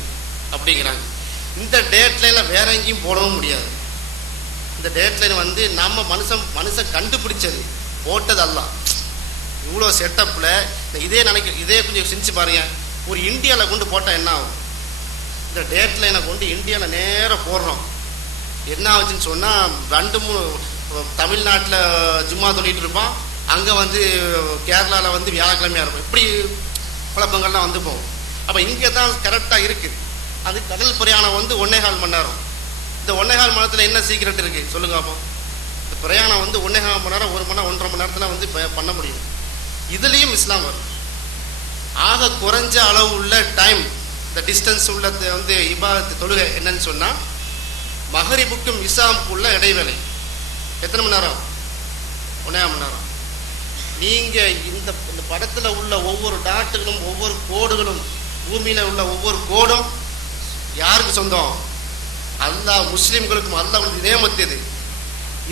அப்படிங்கிறாங்க. இந்த டேட்லைனில் வேற எங்கேயும் போடவும் முடியாது. இந்த டேட்லைன் வந்து நம்ம மனுஷன் கண்டுபிடிச்சது, போட்டதல்ல. இவ்வளோ செட்டப்பில் இதே கொஞ்சம் செஞ்சு பாருங்க. ஒரு இந்தியாவில் கொண்டு போட்டால் என்ன ஆகும்? இந்த டேட்லைனை கொண்டு இந்தியாவில் நேராக போடுறோம், என்ன ஆச்சுன்னு சொன்னால் 2-3 தமிழ்நாட்டில் ஜும்மா தொழிட்டு இருப்பான், அங்கே வந்து கேரளாவில் வந்து வியாழக்கிழமையாக இருக்கும். இப்படி குழப்பங்கள்லாம் வந்து போகும். அப்போ இங்கே தான் கரெக்டாக இருக்குது. அது கடல் பிரயாணம் வந்து 1.25 மணி நேரம். இந்த 1.25 மணி நேரத்தில் என்ன சீக்கிரட் இருக்குது சொல்லுங்க. அப்போ இந்த பிரயாணம் வந்து 1.25 மணி நேரம், 1 மணி நேரம், 1.5 மணி நேரத்தில் வந்து பண்ண முடியும். இதுலேயும் இஸ்லாம் வரும். ஆக குறைஞ்ச அளவு உள்ள டைம், இந்த டிஸ்டன்ஸ் உள்ள வந்து இபாதத்து தொழுகை என்னன்னு சொன்னால், மகரிபுக்கும் இசாமுக்கும் உள்ள இடைவேளை எத்தனை மணி நேரம்? 1.5 மணி நேரம். நீங்கள் இந்த படத்தில் உள்ள ஒவ்வொரு டாட்டுகளும் ஒவ்வொரு கோடுகளும், பூமியில் உள்ள ஒவ்வொரு கோடும் யாருக்கு சொந்தம்? அல்லாஹ் முஸ்லீம்களுக்கும் அல்லாஹ்வுக்கு நியமத்தது.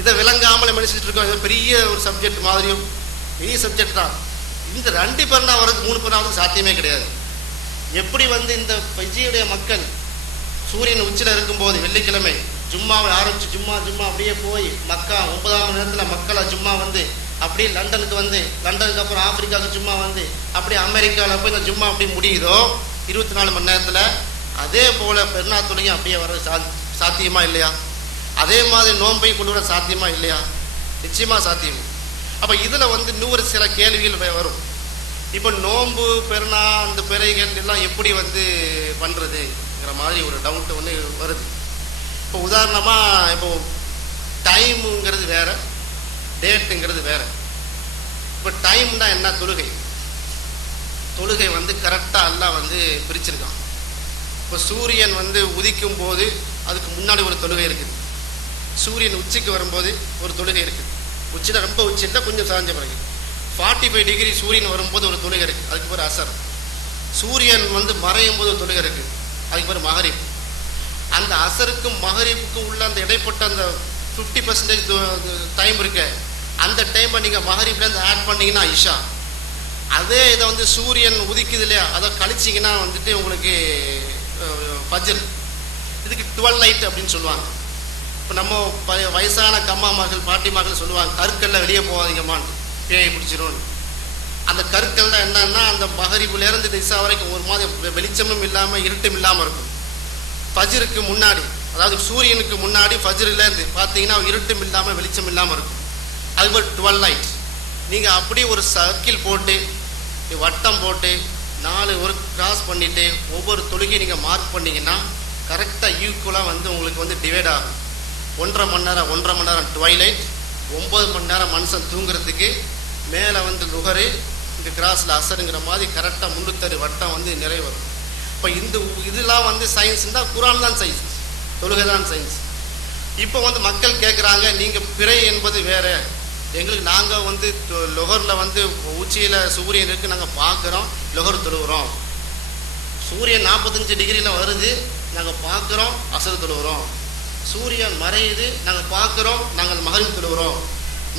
இதை விளங்காமல் மனுஷிட்டு இருக்கோம். பெரிய ஒரு சப்ஜெக்ட் மாதிரியும் பெரிய சப்ஜெக்ட் தான். இந்த 2 பேர்னா வரது 3 பேராவது சாத்தியமே கிடையாது. எப்படி வந்து இந்த ஃபிஜியுடைய மக்கள் சூரியன் உச்சியில் இருக்கும்போது வெள்ளிக்கிழமை ஜும்மாவை ஆரம்பிச்சு ஜும்மா அப்படியே போய் மக்கா 9ஆம் மணி நேரத்தில் மக்களை ஜும்மா வந்து அப்படியே லண்டனுக்கு வந்து லண்டனுக்கு அப்புறம் ஆப்பிரிக்காவுக்கு ஜும்மா வந்து அப்படியே அமெரிக்காவில் போய் இந்த ஜும்மா அப்படி முடியுதோ 24 மணி நேரத்தில், அதே போல் பெருநாள் தொழுகையும் அப்படியே வர சாத்தியமா இல்லையா? அதே மாதிரி நோன்பையும் கொண்டு வர சாத்தியமா இல்லையா? நிச்சயமாக சாத்தியம். அப்போ இதில் வந்து இன்னொரு சில கேள்விகள் வரும். இப்போ நோன்பு பெருநா அந்த பிறைகள் எல்லாம் எப்படி வந்து பண்ணுறதுங்கிற மாதிரி ஒரு டவுட் வந்து வருது. இப்போ உதாரணமாக இப்போ டைமுங்கிறது வேற, டேட்டுங்கிறது வேற. இப்போ டைம்னா என்ன? தொழுகை வந்து கரெக்டாக எல்லாம் வந்து பிரிச்சிருக்கான். இப்போ சூரியன் வந்து உதிக்கும் போது அதுக்கு முன்னாடி ஒரு தொழுகை இருக்குது, சூரியன் உச்சிக்கு வரும்போது ஒரு தொழுகை இருக்குது, உச்சியில் ரொம்ப உச்சியில் கொஞ்சம் சாஞ்ச பிறகு 45 டிகிரி சூரியன் வரும்போது ஒரு தொழுகை இருக்குது, அதுக்கு பேர் அசர். சூரியன் வந்து மறையும் போது ஒரு தொழுகை இருக்குது, அதுக்கு பேர் மகரிப். அந்த அசருக்கும் மகரிப்புக்கும் உள்ள அந்த இடைப்பட்ட அந்த 50% டைம் இருக்கு, அந்த டைமை நீங்கள் மகரிப்லேருந்து ஆட் பண்ணிங்கன்னா இஷா. அதே இதை வந்து சூரியன் உதிக்குது இல்லையா, அதை கழிச்சிங்கன்னா வந்துட்டு உங்களுக்கு ஃபஜ்ர். இதுக்கு 12 லைட் அப்படின்னு சொல்லுவாங்க. இப்போ நம்ம வயசான கம்மாமார்கள் பாட்டிமார்கள் சொல்லுவாங்க, கருக்கல்ல வெளியே போகாதீங்கம்மான்னு, பேயை பிடிச்சிரும். அந்த கருக்கள்ல என்னன்னா அந்த மகரிபுலேருந்து இஷா வரைக்கும் ஒரு மாதிரி வெளிச்சமும் இல்லாமல் இருட்டும் இல்லாமல் இருக்கும். ஃபஜ்ருக்கு முன்னாடி, அதாவது சூரியனுக்கு முன்னாடி ஃபஜ்ரிலேருந்து பார்த்தீங்கன்னா இருட்டும் இல்லாமல் வெளிச்சம் இல்லாமல் இருக்கும். அது ஒரு 12 லைட். நீங்கள் அப்படியே ஒரு சர்க்கிள் போட்டு வட்டம் போட்டு 4 ஒரு கிராஸ் பண்ணிவிட்டு ஒவ்வொரு தொழுகையும் நீங்கள் மார்க் பண்ணிங்கன்னா கரெக்டாக ஈக்குவலாக வந்து உங்களுக்கு வந்து டிவைட் ஆகும். 1.5 மணி நேரம் ட்வைலைட், 9 மணி நேரம் மனுஷன் தூங்குறதுக்கு, மேலே வந்து லுகரு, இங்கே கிராஸில் அசருங்கிற மாதிரி கரெக்டாக 306 வட்டம் வந்து நிறைவரும். இப்போ இதெல்லாம் வந்து சயின்ஸ் தான், குரான் தான் சயின்ஸ், தொழுகை தான் சயின்ஸ். இப்போ வந்து மக்கள் கேட்குறாங்க, நீங்கள் பிறை என்பது வேறு, எங்களுக்கு நாங்கள் வந்து லொஹரில் வந்து உச்சியில் சூரியன் இருக்குது, நாங்கள் பார்க்குறோம், லொஹர் தொழுகிறோம். சூரியன் 45 டிகிரியில் வருது, நாங்கள் பார்க்குறோம், அசர் தொழுகிறோம். சூரியன் மறையுது, நாங்கள் பார்க்குறோம், நாங்கள் மகரிப் தொழுகிறோம்.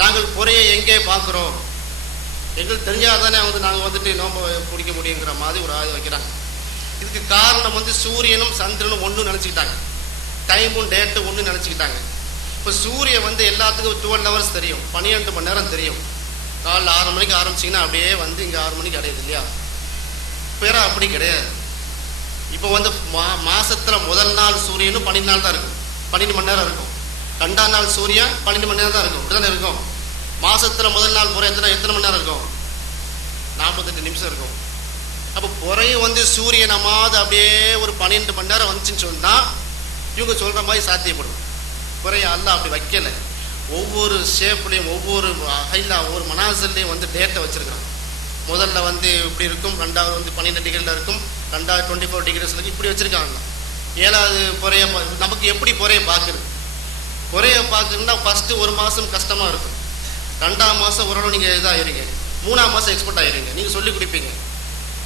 நாங்கள் பொறையை எங்கே பார்க்குறோம், எங்களுக்கு தெரிஞ்சால் தானே வந்து நாங்கள் வந்துட்டு நோம்பு பிடிக்க முடியுங்கிற மாதிரி ஒரு ஆய்வு வைக்கிறாங்க. இதுக்கு காரணம் வந்து சூரியனும் சந்திரனும் ஒன்று நினச்சிக்கிட்டாங்க, டைமும் டேட்டும் ஒன்று நினச்சிக்கிட்டாங்க. இப்போ சூரியன் வந்து எல்லாத்துக்கும் 12 ஹவர்ஸ் தெரியும், 12 மணி நேரம் தெரியும். காலைல 6 மணிக்கு ஆரம்பிச்சிங்கன்னா அப்படியே வந்து இங்கே 6 மணிக்கு அடையுது இல்லையா? பிற அப்படி கிடையாது. இப்போ வந்து மாதத்தில் முதல் நாள் சூரியனும் 12 நாள் தான் இருக்கும், 12 மணி நேரம் இருக்கும். 2ஆம் நாள் சூரியன் 12 மணி நேரம் தான் இருக்கும், இப்படி தானே இருக்கும். மாதத்தில் முதல் நாள் புற எத்தனை மணி நேரம் இருக்கும்? 48 நிமிஷம் இருக்கும். அப்போ புறையும் வந்து சூரியன் அம்மாவது அப்படியே ஒரு 12 மணி நேரம் வந்துச்சுன்னு சொன்னால் இவங்க சொல்கிற மாதிரி சாத்தியப்படும். குறைய அல்ல அப்படி வைக்கலை. ஒவ்வொரு ஷேப்லேயும் ஒவ்வொரு ஹைலா ஒவ்வொரு மனாசல்லையும் வந்து டேட்டை வச்சுருக்காங்க. முதல்ல வந்து இப்படி இருக்கும், 2வது வந்து 12 டிகிரியில் இருக்கும், 2வது 24 டிகிரிஸ் இருக்குது, இப்படி வச்சுருக்காங்க. 7வது புறைய நமக்கு எப்படி புறைய பார்க்குறது? புறைய பார்க்குறதுன்னா ஃபஸ்ட்டு 1 மாதம் கஷ்டமாக இருக்கும், 2ஆம் மாதம் ஓரளவு நீங்கள் இதாகிடுங்க, 3ஆம் மாதம் எக்ஸ்பர்ட் ஆகிடுங்க, நீங்கள் சொல்லி கொடுப்பீங்க.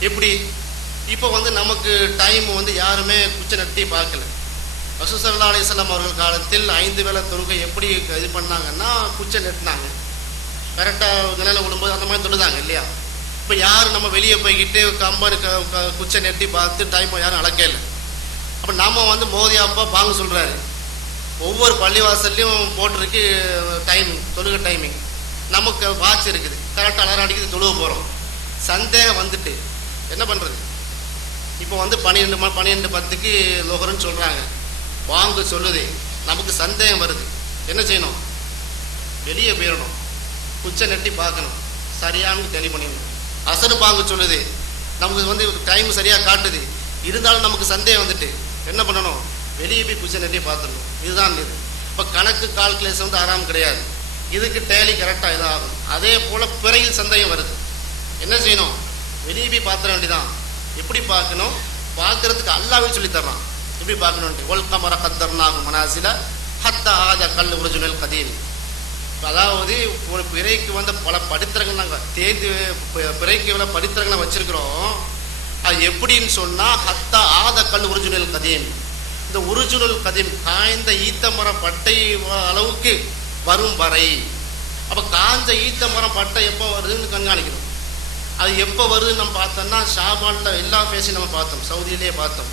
எப்படி இப்போ வந்து நமக்கு டைம் வந்து யாருமே குச்சை நட்டி பார்க்கல. ரசூல் ஸல்லல்லாஹு அலைஹி வஸல்லம் அவர்கள் காலத்தில் 5 வேளை தொழுகை எப்படி இது பண்ணாங்கன்னா குச்சை நெட்டினாங்க, கரெக்டாக நிலையில் விழும்போது அந்த மாதிரி தொழுதாங்க இல்லையா? இப்போ யாரும் நம்ம வெளியே போய்கிட்டு கம்பெனி குச்சை நெட்டி பார்த்து டைம் யாரும் அளக்கல. அப்போ நம்ம வந்து மோதி அப்பா பாங்க சொல்கிறாரு, ஒவ்வொரு பள்ளிவாசல்லையும் போட்டிருக்கு டைம், தொழுகை டைமிங். நமக்கு வாட்ச் இருக்குது, கரெக்டாக அலாரம் அடிக்கிறது, தொழுக போகிறோம். சந்தேகம் வந்துட்டு என்ன பண்ணுறது? இப்போ வந்து 12:10க்கு லொஹருன்னு சொல்கிறாங்க, வாங்க சொல்லுது, நமக்கு சந்தேகம் வருது, என்ன செய்யணும்? வெளியே போயிடணும், குச்சை நெட்டி பார்க்கணும், சரியானு தெளி பண்ணிடணும். அசரு பாங்க சொல்லுது, நமக்கு வந்து டைம் சரியாக காட்டுது, இருந்தாலும் நமக்கு சந்தேகம் வந்துட்டு என்ன பண்ணணும்? வெளியே போய் குச்சை நெட்டி பார்த்துடணும். இதுதான் இது. இப்போ கணக்கு கால்குலேஷன் வந்து ஆறாம் கிடையாது, இதுக்கு டேலி கரெக்டாக இதாகும். அதே போல் பிறையில் சந்தேகம் வருது, என்ன செய்யணும்? வெளியே போய் பார்த்துட வேண்டியதான். எப்படி பார்க்கணும்? பார்க்கறதுக்கு அல்லாவே சொல்லித்தர்றான், எப்படி பார்க்கணுன்ட்டு. ஒல் கமர கத்தர்னாகும் மனாசில ஹத்தா ஆஜா கல் உருஜுனல் கதீம். அதாவது ஒரு பிறைக்கு வந்து பல படித்திரங்கள் நாங்கள் தேர்ந்து பிறைக்கு இவ்வளோ படித்திரங்களை வச்சிருக்கிறோம். அது எப்படின்னு சொன்னால் ஹத்தா ஆத கல் உருஜுனல் கதீம். இந்த உருஜுனல் கதீம் காய்ந்த ஈத்த மரம் பட்டை அளவுக்கு வரும் வரை. அப்போ காய்ந்த ஈத்த மரம் பட்டை எப்போ வருதுன்னு கண்காணிக்கணும். அது எப்போ வருதுன்னு நம்ம பார்த்தோம்னா ஷாபானில் எல்லா ஃபேஸையும் நம்ம பார்த்தோம், சவுதியிலேயே பார்த்தோம்.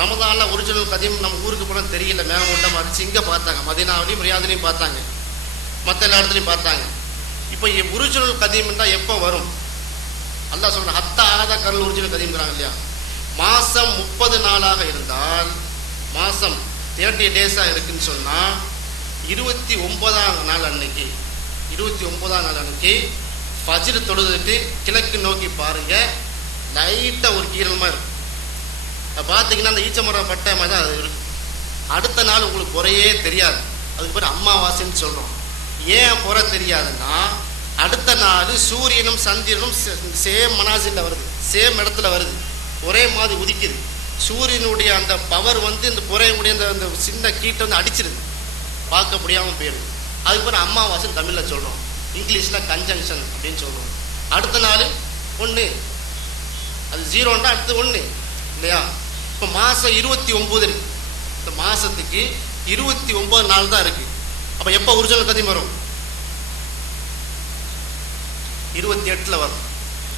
ரமதானில் ஒரிஜினல் கதீம் நம்ம ஊருக்கு போனால் தெரியல, மேகமூட்டம் அடிச்சு இங்கே பார்த்தாங்க, மதீனாவிலையும் ரியாதிலையும் பார்த்தாங்க, மற்ற எல்லா இடத்துலையும் பார்த்தாங்க. இப்போ ஒரிஜினல் கதீம் தான் எப்போ வரும்? அல்லாஹ் சொல்ற ஹத்தா ஆதா கருள் ஒரிஜினல் கதீம்ங்கிறாங்க இல்லையா? மாதம் 30 நாளாக இருந்தால், மாதம் 30 டேஸாக இருக்குன்னு சொன்னால் 29ஆம் நாள் அன்னைக்கு, 29ஆம் நாள் அன்னைக்கு ஃபஜ்ர் தொழுதுட்டு கிழக்கு நோக்கி பாருங்க, லைட்டாக ஒரு கீரல் மாதிரி இருக்கும். பார்த்தீங்கன்னா அந்த ஈச்சமரம் பட்டை மாதிரி தான் அது இருக்கும். அடுத்த நாள் உங்களுக்கு குறையே தெரியாது. அதுக்கு பேர் அம்மாவாசைன்னு சொல்கிறோம். ஏன் குறை தெரியாதுன்னா, அடுத்த நாள் சூரியனும் சந்திரனும் சேம் மனாசில் வருது, சேம் இடத்துல வருது, ஒரே மாதிரி உதிக்குது. சூரியனுடைய அந்த பவர் வந்து இந்த குறையுடைய அந்த சின்ன கீட்டை வந்து அடிச்சிருது, பார்க்க முடியாமல் போயிடுது. அதுக்கு பேர் அம்மாவாசைன்னு தமிழில் சொல்கிறோம், இங்கிலீஷில் கன்ஜங்ஷன் அப்படின்னு சொல்கிறோம். அடுத்த நாள் 1, அது 0ன்னா அடுத்து 1 இல்லையா? இப்போ மாதம் 29 இருக்கு. இந்த மாதத்துக்கு 29 நாள் தான் இருக்குது. அப்போ எப்போ ஒரிஜினல் கதீம் வரும்? 28 வரும்.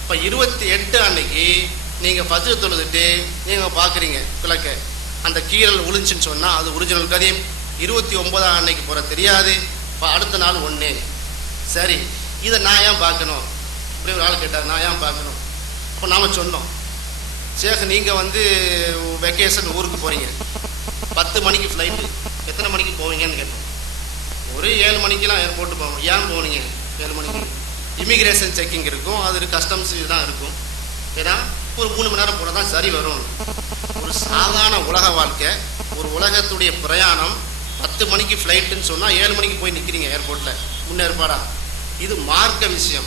இப்போ 28 அன்னைக்கு நீங்கள் ஃபஜ்ர் தொழுதுட்டு நீங்கள் பார்க்குறீங்க கிழக்க, அந்த கீரல் ஒளிஞ்சுன்னு சொன்னால் அது ஒரிஜினல் கதீம். 29ஆம் அன்னைக்கு போகிற தெரியாது. இப்போ அடுத்த நாள் 1. சரி, இதை நான் ஏன் பார்க்கணும்? இப்படி ஒரு ஆள் கேட்டார், நான் ஏன் பார்க்கணும்? அப்போ நாம் சொன்னோம், சேக நீங்கள் வந்து வெக்கேஷன் ஊருக்கு போகிறீங்க, 10 மணிக்கு ஃப்ளைட்டு, எத்தனை மணிக்கு போவீங்கன்னு கேட்டோம். ஒரு 7 மணிக்கெலாம் ஏர்போர்ட்டு போவோம். ஏன் போனீங்க 7 மணிக்கு? இமிக்ரேஷன் செக்கிங் இருக்கும், அது கஸ்டம்ஸ் தான் இருக்கும். ஏன்னா ஒரு 3 மணி நேரம் போனால் தான் சரி வரும். ஒரு சாதாரண உலக வாழ்க்கை, ஒரு உலகத்துடைய பிரயாணம், 10 மணிக்கு ஃப்ளைட்டுன்னு சொன்னால் 7 மணிக்கு போய் நிற்கிறீங்க ஏர்போர்ட்டில் முன்னேற்பாடா. இது மார்க்க விஷயம்.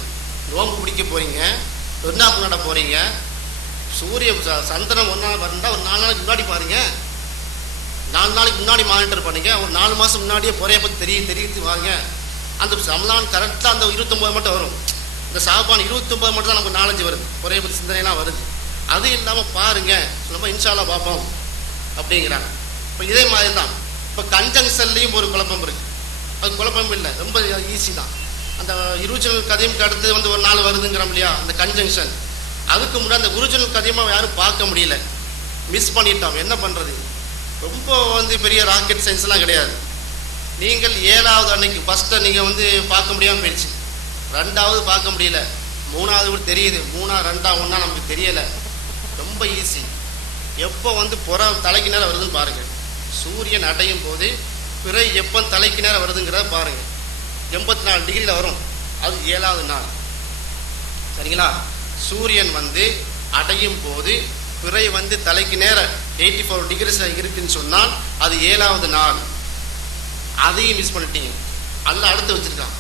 நோம்பு பிடிக்க போகிறீங்க, பெருநாள் நட போகிறீங்க, சூரிய சந்திரன் 1 நாள் வரணுன்னா ஒரு 4 நாளைக்கு முன்னாடி பாருங்க, 4 நாளைக்கு முன்னாடி மானிட்டர் பண்ணுங்க. ஒரு 4 மாதம் முன்னாடியே பொறைய பற்றி தெரிவித்து வாங்க. அந்த ரமலான் கரெக்டாக அந்த 29 மட்டும் வரும். இந்த ஷாபான் 29 மட்டும் தான் நமக்கு நாலேஜ் வருது, பொறைய பற்றி சிந்தனைலாம் வருது. அது இல்லாமல் பாருங்க, நம்ம இன்ஷால்லா பார்ப்போம் அப்படிங்கிறாங்க. இப்போ இதே மாதிரி தான் இப்போ கன்ஜங்ஷன்லேயும் ஒரு குழப்பம் இருக்குது. அது குழப்பம் இல்லை, ரொம்ப ஈஸி தான். அந்த ஒரிஜினல் கதீம்க்கு அடுத்து வந்து ஒரு நாள் வருதுங்கிறோம் இல்லையா, அந்த கன்ஜங்ஷன். அதுக்கு முன்னாடி அந்த ஒரிஜினல் கதீமாக யாரும் பார்க்க முடியல, மிஸ் பண்ணிட்டோம். என்ன பண்ணுறது? ரொம்ப வந்து பெரிய ராக்கெட் சயின்ஸ்லாம் கிடையாது. நீங்கள் 7வது அன்னைக்கு ஃபஸ்ட்டை நீங்கள் வந்து பார்க்க முடியாமல் போயிடுச்சு, 2வது பார்க்க முடியல, 3வது கூட தெரியுது, 3ஆ 2ஆ 1ஆ நமக்கு தெரியலை. ரொம்ப ஈஸி. எப்போ வந்து தலைக்கு நேரம் வருதுன்னு பாருங்கள். சூரியன் அடையும் போது பிறை எப்போ தலைக்கு நேரம் வருதுங்கிறத பாருங்கள். 84 டிகிரியில் வரும், அது 7வது நாள். சரிங்களா? சூரியன் வந்து அடையும் போது பிறை வந்து தலைக்கு நேரம் 84 டிகிரிஸில் இருக்குன்னு சொன்னால் அது 7வது நாள். அதையும் மிஸ் பண்ணிட்டீங்க. அல்ல அடுத்து வச்சிருக்கான்.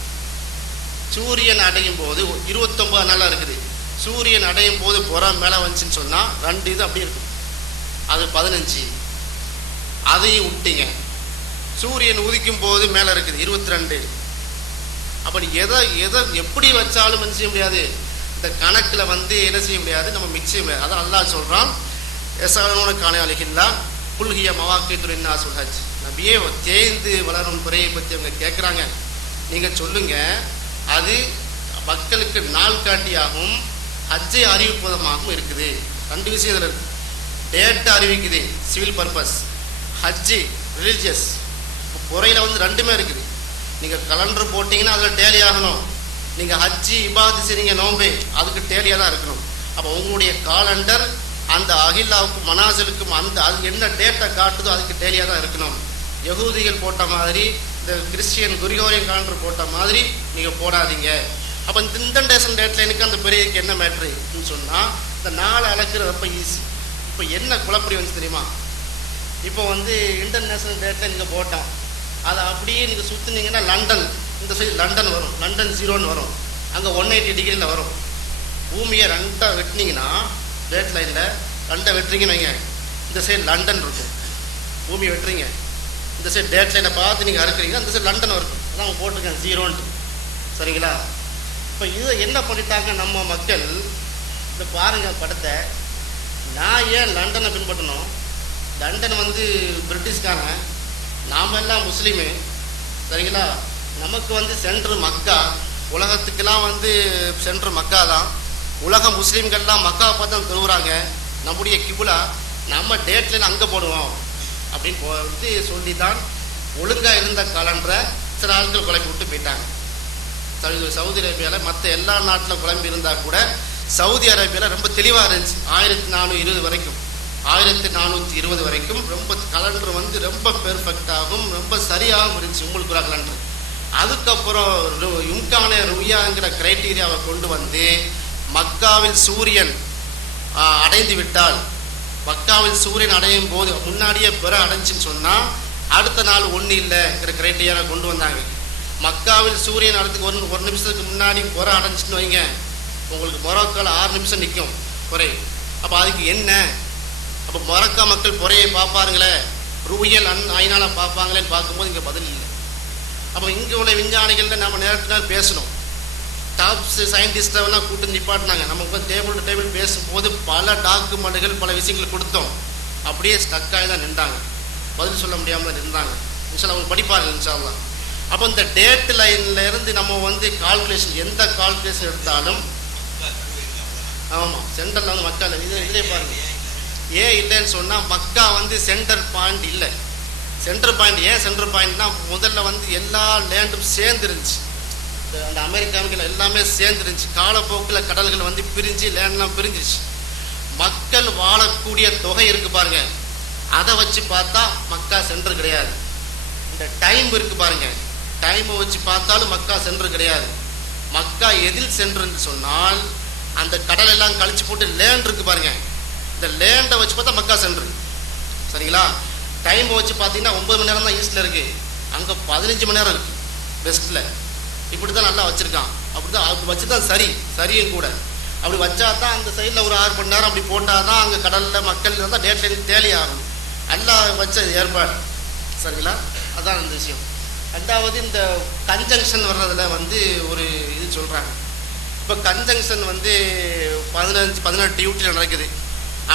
சூரியன் அடையும் போது 29 நாளாக இருக்குது. சூரியன் அடையும் போது மேலே வந்துச்சுன்னு சொன்னால் 2 இது அப்படி இருக்கும், அது 15. அதையும் விட்டீங்க. சூரியன் உதிக்கும் போது மேலே இருக்குது 22. அப்படி எதை எப்படி வச்சாலும் என்ன செய்ய முடியாது, இந்த கணக்கில் வந்து என்ன செய்ய முடியாது, நம்ம மிக்ஸ் செய்ய முடியாது. அதான் அல்லாஹ் சொல்கிறான், எசானோட காணையாளிகளா புல்கிய மவாக்கியத்துறைன்னா சொல்ஹஜ். நபியே தேய்ந்து வளரும் பிறையை பற்றி அவங்க கேட்குறாங்க, நீங்கள் சொல்லுங்கள், அது மக்களுக்கு நாள் காட்டியாகவும் ஹஜ்ஜை அறிவிப்பதமாகவும் இருக்குது. 2 விஷயம் இதில் இருக்குது. டேட்டை அறிவிக்குது, சிவில் பர்பஸ். ஹஜ்ஜி ரிலீஜியஸ். பொறையில் வந்து 2மே இருக்குது. நீங்கள் கலண்டர் போட்டிங்கன்னா அதில் டேலி ஆகணும். நீங்கள் ஹஜ்ஜி இபாதத்து செய்றீங்க, நோம்பு, அதுக்கு டேலியாக தான் இருக்கணும். அப்போ உங்களுடைய காலண்டர் அந்த அகிலாவுக்கும் மனாசலுக்கும் அது என்ன டேட்டை காட்டுதோ அதுக்கு டேலியாக தான் இருக்கணும். யகூதிகள் போட்ட மாதிரி, இந்த கிறிஸ்டியன் குரிகோரியன் காலண்டர் போட்ட மாதிரி நீங்கள் போடாதீங்க. அப்போ இந்த டேட்டில் எனக்கு அந்த பெரியக்கு என்ன மேட்ருன்னு சொன்னால், இந்த நாளை அளக்கிறது ரொம்ப ஈஸி. இப்போ என்ன குழப்படி வந்து தெரியுமா, இப்போ வந்து இன்டர்நேஷ்னல் டேட்டில் நீங்கள் போட்டோம், அதை அப்படியே நீங்கள் சுற்றுனீங்கன்னா லண்டன், இந்த சைடு லண்டன் வரும், லண்டன் 0ன்னு வரும், அங்கே 180 டிகிரியில் வரும். பூமியை 2ஆக வெட்டினீங்கன்னா டேட் லைனில் 2 வெட்டுறீங்கன்னு வைங்க, இந்த சைடு லண்டன் இருக்கும். பூமியை வெட்டுறீங்க, இந்த சைடு டேட் லைனை பார்த்து நீங்கள் அறுக்கிறீங்கன்னா இந்த சைடு லண்டன் இருக்கும். அதான் அவங்க போட்டிருக்கேன் 0ன்ட்டு. சரிங்களா? இப்போ இதை என்ன பண்ணிட்டாங்க நம்ம மக்கள், இந்த பாருங்கள் படத்தை. நான் ஏன் லண்டனை பின்பற்றணும்? லண்டன் வந்து பிரிட்டிஷ்காரன், நாம் எல்லாம் முஸ்லீமு. சரிங்களா? நமக்கு வந்து சென்ட்ரு மக்கா, உலகத்துக்கெல்லாம் வந்து சென்ட்ரு மக்கா தான். உலக முஸ்லீம்கள்லாம் மக்கா பார்த்து தான் தொழுகிறாங்க. நம்முடைய கிபுலா நம்ம டேட்ல அங்கே போடுவோம் அப்படின்னு வந்து சொல்லி தான் ஒழுங்காக இருந்த காலண்டரை சில ஆட்கள் குழப்பி விட்டு போயிட்டாங்க. சவுதி அரேபியாவில் மற்ற எல்லா நாட்டில் குழம்பி இருந்தால் கூட சவுதி அரேபியாவில் ரொம்ப தெளிவாக இருந்துச்சு. 1420 வரைக்கும் 1420 வரைக்கும் ரொம்ப கலண்டர் வந்து ரொம்ப பெர்ஃபெக்டாகவும் ரொம்ப சரியாகவும் இருந்துச்சு உம்முல் குரா கலண்டர். அதுக்கப்புறம் யும்கானே ருயாங்கிற கிரைட்டீரியாவை கொண்டு வந்து மக்காவில் சூரியன் அடைந்து விட்டால், மக்காவில் சூரியன் அடையும் போது முன்னாடியே பிற அடைஞ்சுன்னு சொன்னால் அடுத்த நாள் ஒன்றும் இல்லைங்கிற கிரைட்டீரியாவை கொண்டு வந்தாங்க. மக்காவில் சூரியன் அடைறதுக்கு ஒரு நிமிஷத்துக்கு முன்னாடி புற அடைஞ்சின்னு வைங்க, உங்களுக்கு மொரோக்கால் 6 நிமிஷம் நிற்கும் குறை. அப்போ அதுக்கு என்ன? அப்போ மொரோக்கா மக்கள் குறையை பார்ப்பாருங்களே, ரூயல் ஐநாள பார்ப்பாங்களேன்னு பார்க்கும்போது இங்கே பதில் இல்லை. அப்போ இங்கே உள்ள விஞ்ஞானிகள் நம்ம நேரத்தினால் பேசணும். டாப்ஸ் சயின்டிஸ்டெல்லாம் கூட்டு நிப்பாட்டினாங்க. நமக்கு டேபிள் டு டேபிள் பேசும்போது பல டாக்குமெண்ட்டுகள் பல விஷயங்கள் கொடுத்தோம். அப்படியே ஸ்டக்காகி தான் நின்றாங்க, பதில் சொல்ல முடியாமல் நின்றாங்க. இன்ஷால்லா அவங்க படிப்பார்கள் இன்ஷால்லா. அப்போ இந்த டேட் லைன்ல இருந்து நம்ம வந்து கால்குலேஷன், எந்த கால்குலேஷன் எடுத்தாலும் ஆமாம் சென்டரில் வந்து மக்கா இல்லை. இதிலே பாருங்க, ஏன் இல்லைன்னு சொன்னால் மக்கா வந்து சென்டர் பாயிண்ட் இல்லை. சென்டர் பாயிண்ட் ஏன் சென்டர் பாயிண்ட்னா, முதல்ல வந்து எல்லா லேண்டும் சேர்ந்துருந்துச்சு. அந்த அமெரிக்காவுக்கு எல்லாமே சேர்ந்துருந்துச்சு. காலப்போக்கில் கடல்கள் வந்து பிரிஞ்சு லேண்ட்லாம் பிரிஞ்சிருச்சு. மக்கள் வாழக்கூடிய தொகை இருக்கு பாருங்க, அதை வச்சு பார்த்தா மக்கா சென்டர் கிடையாது. இந்த டைம் இருக்கு பாருங்க, டைமை வச்சு பார்த்தாலும் மக்கா சென்டர் கிடையாது. மக்கா எதில் சென்றுன்னு சொன்னால் அந்த கடல் எல்லாம் கழிச்சு போட்டு லேண்ட் இருக்கு பாருங்க, இந்த லேண்டை வச்சு பார்த்தா மக்கா சென்டர். சரிங்களா? டைமை வச்சு பார்த்தீங்கன்னா 9 மணி நேரம் தான் ஈஸ்ட்ல இருக்கு, அங்கே 15 மணி நேரம் இருக்கு வெஸ்ட்ல. இப்படி தான் நல்லா வச்சிருக்கான். அப்படிதான் அப்படி வச்சுதான் சரியும் கூட. அப்படி வச்சா தான் அந்த சைடில் ஒரு 6 மணி நேரம் அப்படி போட்டால் தான் அங்கே கடலில் மக்கள் இருந்தால் டேட் லைன் டேலி ஆகும். நல்லா வச்ச ஏற்பாடு. சரிங்களா? அதான் அந்த விஷயம். ரெண்டாவது, இந்த கன்ஜங்ஷன் வர்றதுல வந்து ஒரு இது சொல்கிறாங்க. இப்போ கன்ஜங்ஷன் வந்து 18 டியூட்டியில் நடக்குது,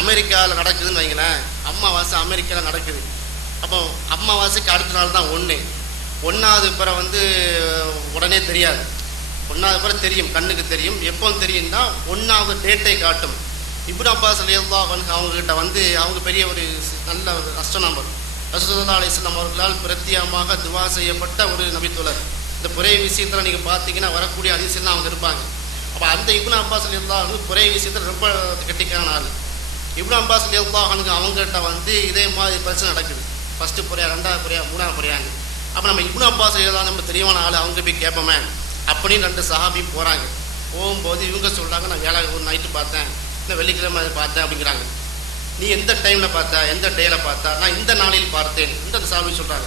அமெரிக்காவில் நடக்குதுன்னு வைங்களேன். அம்மாவாசை அமெரிக்காவில் நடக்குது. அப்போ அம்மாவாசைக்கு அடுத்த நாள் தான் 1வது பிற வந்து உடனே தெரியாது. 1வது பிற தெரியும், கண்ணுக்கு தெரியும். எப்போ தெரியும்னா 1வது டேட்டை காட்டும். இப்னு அப்பாஸ் ரலியல்லாஹு அன்ஹு அவங்ககிட்ட வந்து அவங்க பெரிய ஒரு நல்ல ஒரு அஸ்ட்ரோனாமர், ரசூலுல்லாஹி அலைஹி வஸல்லம் அவர்களால் பிரத்தியமாக துவா செய்யப்பட்ட ஒரு நபித்தோழர். இந்த புரை விஷயத்தில் நீங்கள் பார்த்தீங்கன்னா வரக்கூடிய அதிசயம் அவங்க இருப்பாங்க. அப்போ அந்த இப்னு அப்பாஸ் ரலியல்லாஹு அன்ஹு புரை விஷயத்தில் ரொம்ப கெட்டிக்கான ஆள். இப்னு அப்பாஸ் ரலியல்லாஹு அன்ஹு அவங்ககிட்ட வந்து இதே மாதிரி பிரச்சனை நடக்குது. ஃபர்ஸ்ட் புரையா, 2வது புரையா, 3வது புரையான்னு. அப்போ நம்ம இப்னு அப்பாஸ் ரலியல்லாஹு நம்ம தெரியவான ஆள், அவங்க போய் கேட்போமே அப்படின்னு 2 சஹாபி போகிறாங்க. போகும்போது இவங்க சொல்கிறாங்க, நான் வேலை ஒரு நைட்டு பார்த்தேன், இல்லை வெள்ளிக்கிழமை பார்த்தேன் அப்படிங்கிறாங்க. நீ எந்த டைமில் பார்த்தா, எந்த டேயில் பார்த்தா? நான் இந்த நாளில் பார்த்தேன். இந்த சாமி சொல்கிறாங்க.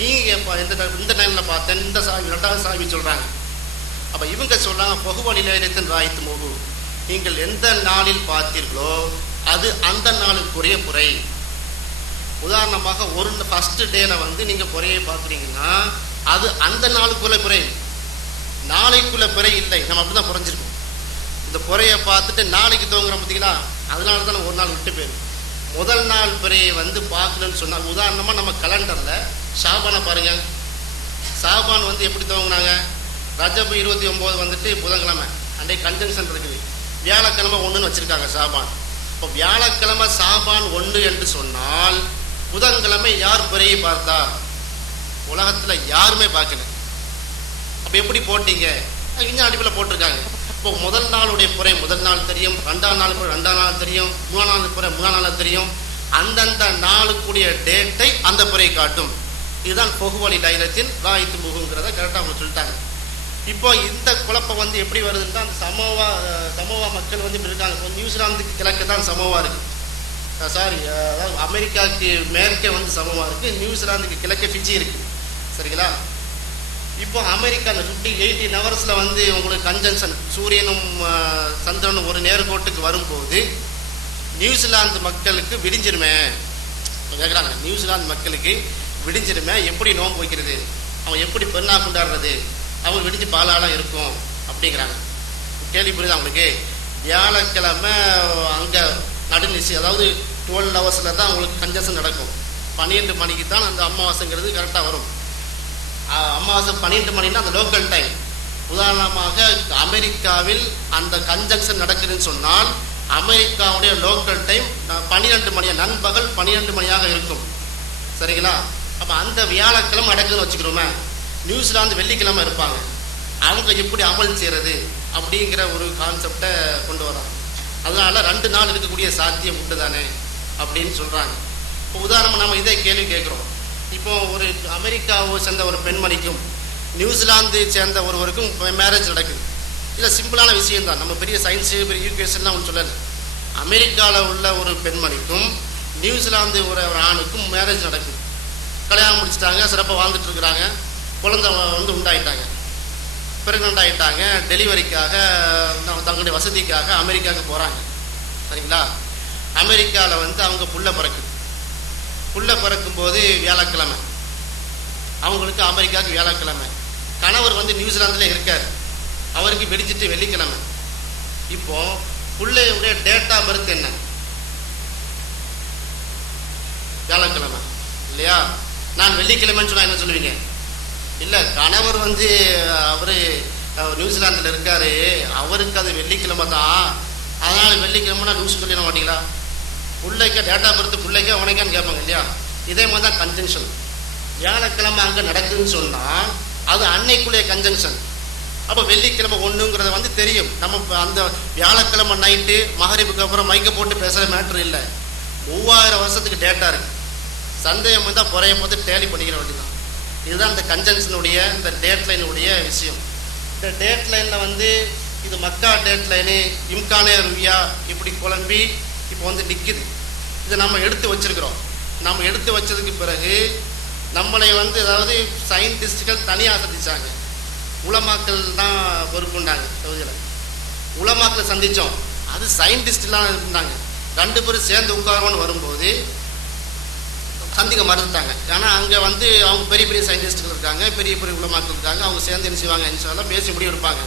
நீங்கள் இந்த டைமில் பார்த்தேன், இந்த சாமி 2வது சாமி சொல்கிறாங்க. அப்போ இவங்க சொல்கிறாங்க, பொகுவலிலேயத்தின் ராய்த்து முகு, நீங்கள் எந்த நாளில் பார்த்தீர்களோ அது அந்த நாளுக்குரிய புரை. உதாரணமாக ஒரு ஃபர்ஸ்ட் டேல வந்து நீங்கள் புறையை பார்க்குறீங்கன்னா அது அந்த நாளுக்குள்ள புரை, நாளைக்குள்ள புரை இல்லை. நம்ம அப்படி தான் புரிஞ்சிருக்கோம். இந்த புறையை பார்த்துட்டு நாளைக்கு தோங்குறோம் பார்த்தீங்களா, அதனால தான் ஒரு நாள் விட்டு போயிடும். முதல் நாள் பிறையை வந்து பார்க்கணும்னு சொன்னால், உதாரணமாக நம்ம கலண்டரில் ஷாபானை பாருங்க. ஷாபான் வந்து எப்படி துவங்கினாங்க? ரஜப் 29 வந்துட்டு புதன்கிழமை, அன்றைக்கு கன்ஜங்ஷன் இருக்குது. வியாழக்கிழமை 1ன்னு வச்சுருக்காங்க ஷாபான். இப்போ வியாழக்கிழமை ஷாபான் 1 என்று சொன்னால் புதன்கிழமை யார் பிறையை பார்த்தா? உலகத்தில் யாருமே பார்க்கல. அப்போ எப்படி போட்டீங்க? இன்னும் அடிப்பில் போட்டிருக்காங்க. இப்போ முதல் நாளுடைய புறை முதல் நாள் தெரியும், 2வது நாள் புறை 2வது நாள் தெரியும், 3வது நாள் புறை 3வது நாள் தெரியும். அந்தந்த நாளுக்குரிய டேட்டை அந்த புறை காட்டும். இதுதான் பொகுவலி லைலத்தின் ராய்த்து முகுங்கிறத கரெக்டாக அவங்க சொல்லிட்டாங்க. இப்போ இந்த குழப்பம் வந்து எப்படி வருதுன்னா, அந்த சமோவா மக்கள் வந்து இப்படி இருக்காங்க. இப்போ நியூசிலாந்துக்கு கிழக்கு தான் சமோவா இருக்கு. சாரி, அதாவது அமெரிக்காவுக்கு மேற்கே வந்து சமோவா இருக்கு, நியூசிலாந்துக்கு கிழக்கே ஃபிஜி இருக்கு. சரிங்களா? இப்போ அமெரிக்கா அந்த 18 ஹவர்ஸ்ல வந்து உங்களுக்கு கன்ஜங்ஷன் சூரியனும் சந்திரனும் ஒரு நேர்கோட்டுக்கு வரும்போது நியூசிலாந்து மக்களுக்கு விடிஞ்சிருமே கேட்குறாங்க. நியூசிலாந்து மக்களுக்கு விடிஞ்சிருமே, எப்படி நோன்பு வைக்கிறது, அவன் எப்படி பெண்ணா கொண்டாடுறது, அவங்க விடிஞ்சு பாலாலாம் இருக்கும் அப்படிங்கிறாங்க. கேள்வி புரியுது அவங்களுக்கு? வியாழக்கிழமை அங்கே நடுநிசி, அதாவது 12 ஹவர்ஸ்ல தான் உங்களுக்கு கன்ஜங்ஷன் நடக்கும். 12 மணிக்கு தான் அந்த அமாவாசைங்கிறது கரெக்டாக வரும். அமாவாசை 12 மணின்னா அந்த லோக்கல் டைம். உதாரணமாக அமெரிக்காவில் அந்த கன்ஜங்ஷன் நடக்குதுன்னு சொன்னால் அமெரிக்காவுடைய லோக்கல் டைம் 12 மணி, நண்பகல் 12 மணியாக இருக்கும். சரிங்களா? அப்போ அந்த வியாழக்கிழமை நடக்குதுன்னு வச்சுக்கிறோமே, நியூசிலாந்து வெள்ளிக்கிழமை இருப்பாங்க. அவங்க எப்படி அமல் செய்கிறது அப்படிங்கிற ஒரு கான்செப்டை கொண்டு வராங்க. அதனால 2 நாள் இருக்கக்கூடிய சாத்தியம் உண்டு தானே அப்படின்னு சொல்கிறாங்க. இப்போ உதாரணம் நம்ம இதே கேள்வி கேட்குறோம். இப்போ ஒரு அமெரிக்காவை சேர்ந்த ஒரு பெண்மணிக்கும் நியூசிலாந்து சேர்ந்த ஒருவருக்கும் மேரேஜ் நடக்குது. இல்லை சிம்பிளான விஷயம்தான், நம்ம பெரிய சயின்ஸு பெரிய ஈக்குவேஷன்லாம் ஒன்று சொல்லலை. அமெரிக்காவில் உள்ள ஒரு பெண்மணிக்கும் நியூசிலாந்து ஒரு ஆணுக்கும் மேரேஜ் நடக்குது. கல்யாணம் முடிச்சுட்டாங்க, சிறப்பாக வாழ்ந்துட்டு இருக்கிறாங்க, குழந்தை உண்டாயிட்டாங்க, பிரெக்னென்ட் ஆகிட்டாங்க. டெலிவரிக்காக தங்களுடைய வசதிக்காக அமெரிக்காவுக்கு போகிறாங்க. சரிங்களா? அமெரிக்காவில் அவங்க புள்ள பிறக்குது. புள்ள பிறக்கும்போது வியாழக்கிழமை, அவங்களுக்கு அமெரிக்காவுக்கு வியாழக்கிழமை. கணவர் நியூசிலாந்தில் இருக்கார், அவருக்கு வெடிச்சிட்டு வெள்ளிக்கிழமை. இப்போ புள்ளையுடைய டேட் ஆஃப் பர்த் என்ன? வியாழக்கிழமை இல்லையா? நான் வெள்ளிக்கிழமைன்னு சொன்னா என்ன சொல்லுவீங்க? இல்லை, கணவர் அவர் நியூசிலாந்தில் இருக்காரு, அவருக்கு அது வெள்ளிக்கிழமை தான், அதனால் வெள்ளிக்கிழமைனா நியூஸ் சொல்லிட மாட்டீங்களா? பிள்ளைக்க டேட் ஆஃப் பர்த் பிள்ளைக்க உனக்கான்னு கேட்பாங்க இல்லையா? இதே மாதிரி தான் கன்ஜங்ஷன். வியாழக்கிழமை அங்கே நடக்குதுன்னு சொன்னால் அது அன்னைக்குள்ளே கன்ஜங்ஷன். அப்போ வெள்ளிக்கிழமை ஒன்றுங்கிறத தெரியும். நம்ம அந்த வியாழக்கிழமை நைட்டு மகரிபுக்கு அப்புறம் மைக்க போட்டு பேசுகிற மேட்ரு இல்லை. 3000 வருஷத்துக்கு டேட்டா இருக்கு. சந்தேகம் வந்தால் புறைய போது டேலி பண்ணிக்கிற வேண்டியதான். இதுதான் இந்த கன்ஜங்ஷனுடைய இந்த டேட் லைனுடைய விஷயம். இந்த டேட் லைனில் இது மக்கா டேட் லைனு, இம்கானே ருவியா இப்படி குழம்பி இப்போ நிற்குது. இதை நம்ம எடுத்து வச்சிருக்கிறோம். நம்ம எடுத்து வச்சதுக்கு பிறகு நம்மளை அதாவது சயின்டிஸ்டுகள் தனியாக சந்திச்சாங்க, உலமாக்கள் தான் பொறுப்புண்டாங்க. சவுதியில் உலமாக்களை சந்தித்தோம், அது சயின்டிஸ்ட்லாம் இருந்தாங்க. 2 பேரும் சேர்ந்து உட்காரணும்னு வரும்போது சந்திக்க மறந்துட்டாங்க. ஏன்னா அங்கே அவங்க பெரிய பெரிய சயின்டிஸ்டுகள் இருக்காங்க, பெரிய பெரிய உலமாக்கள் இருக்காங்க, அவங்க சேர்ந்து என்ன செய்வாங்க, இன்ஷால்லாம் பேசி முடிவு எடுப்பாங்க.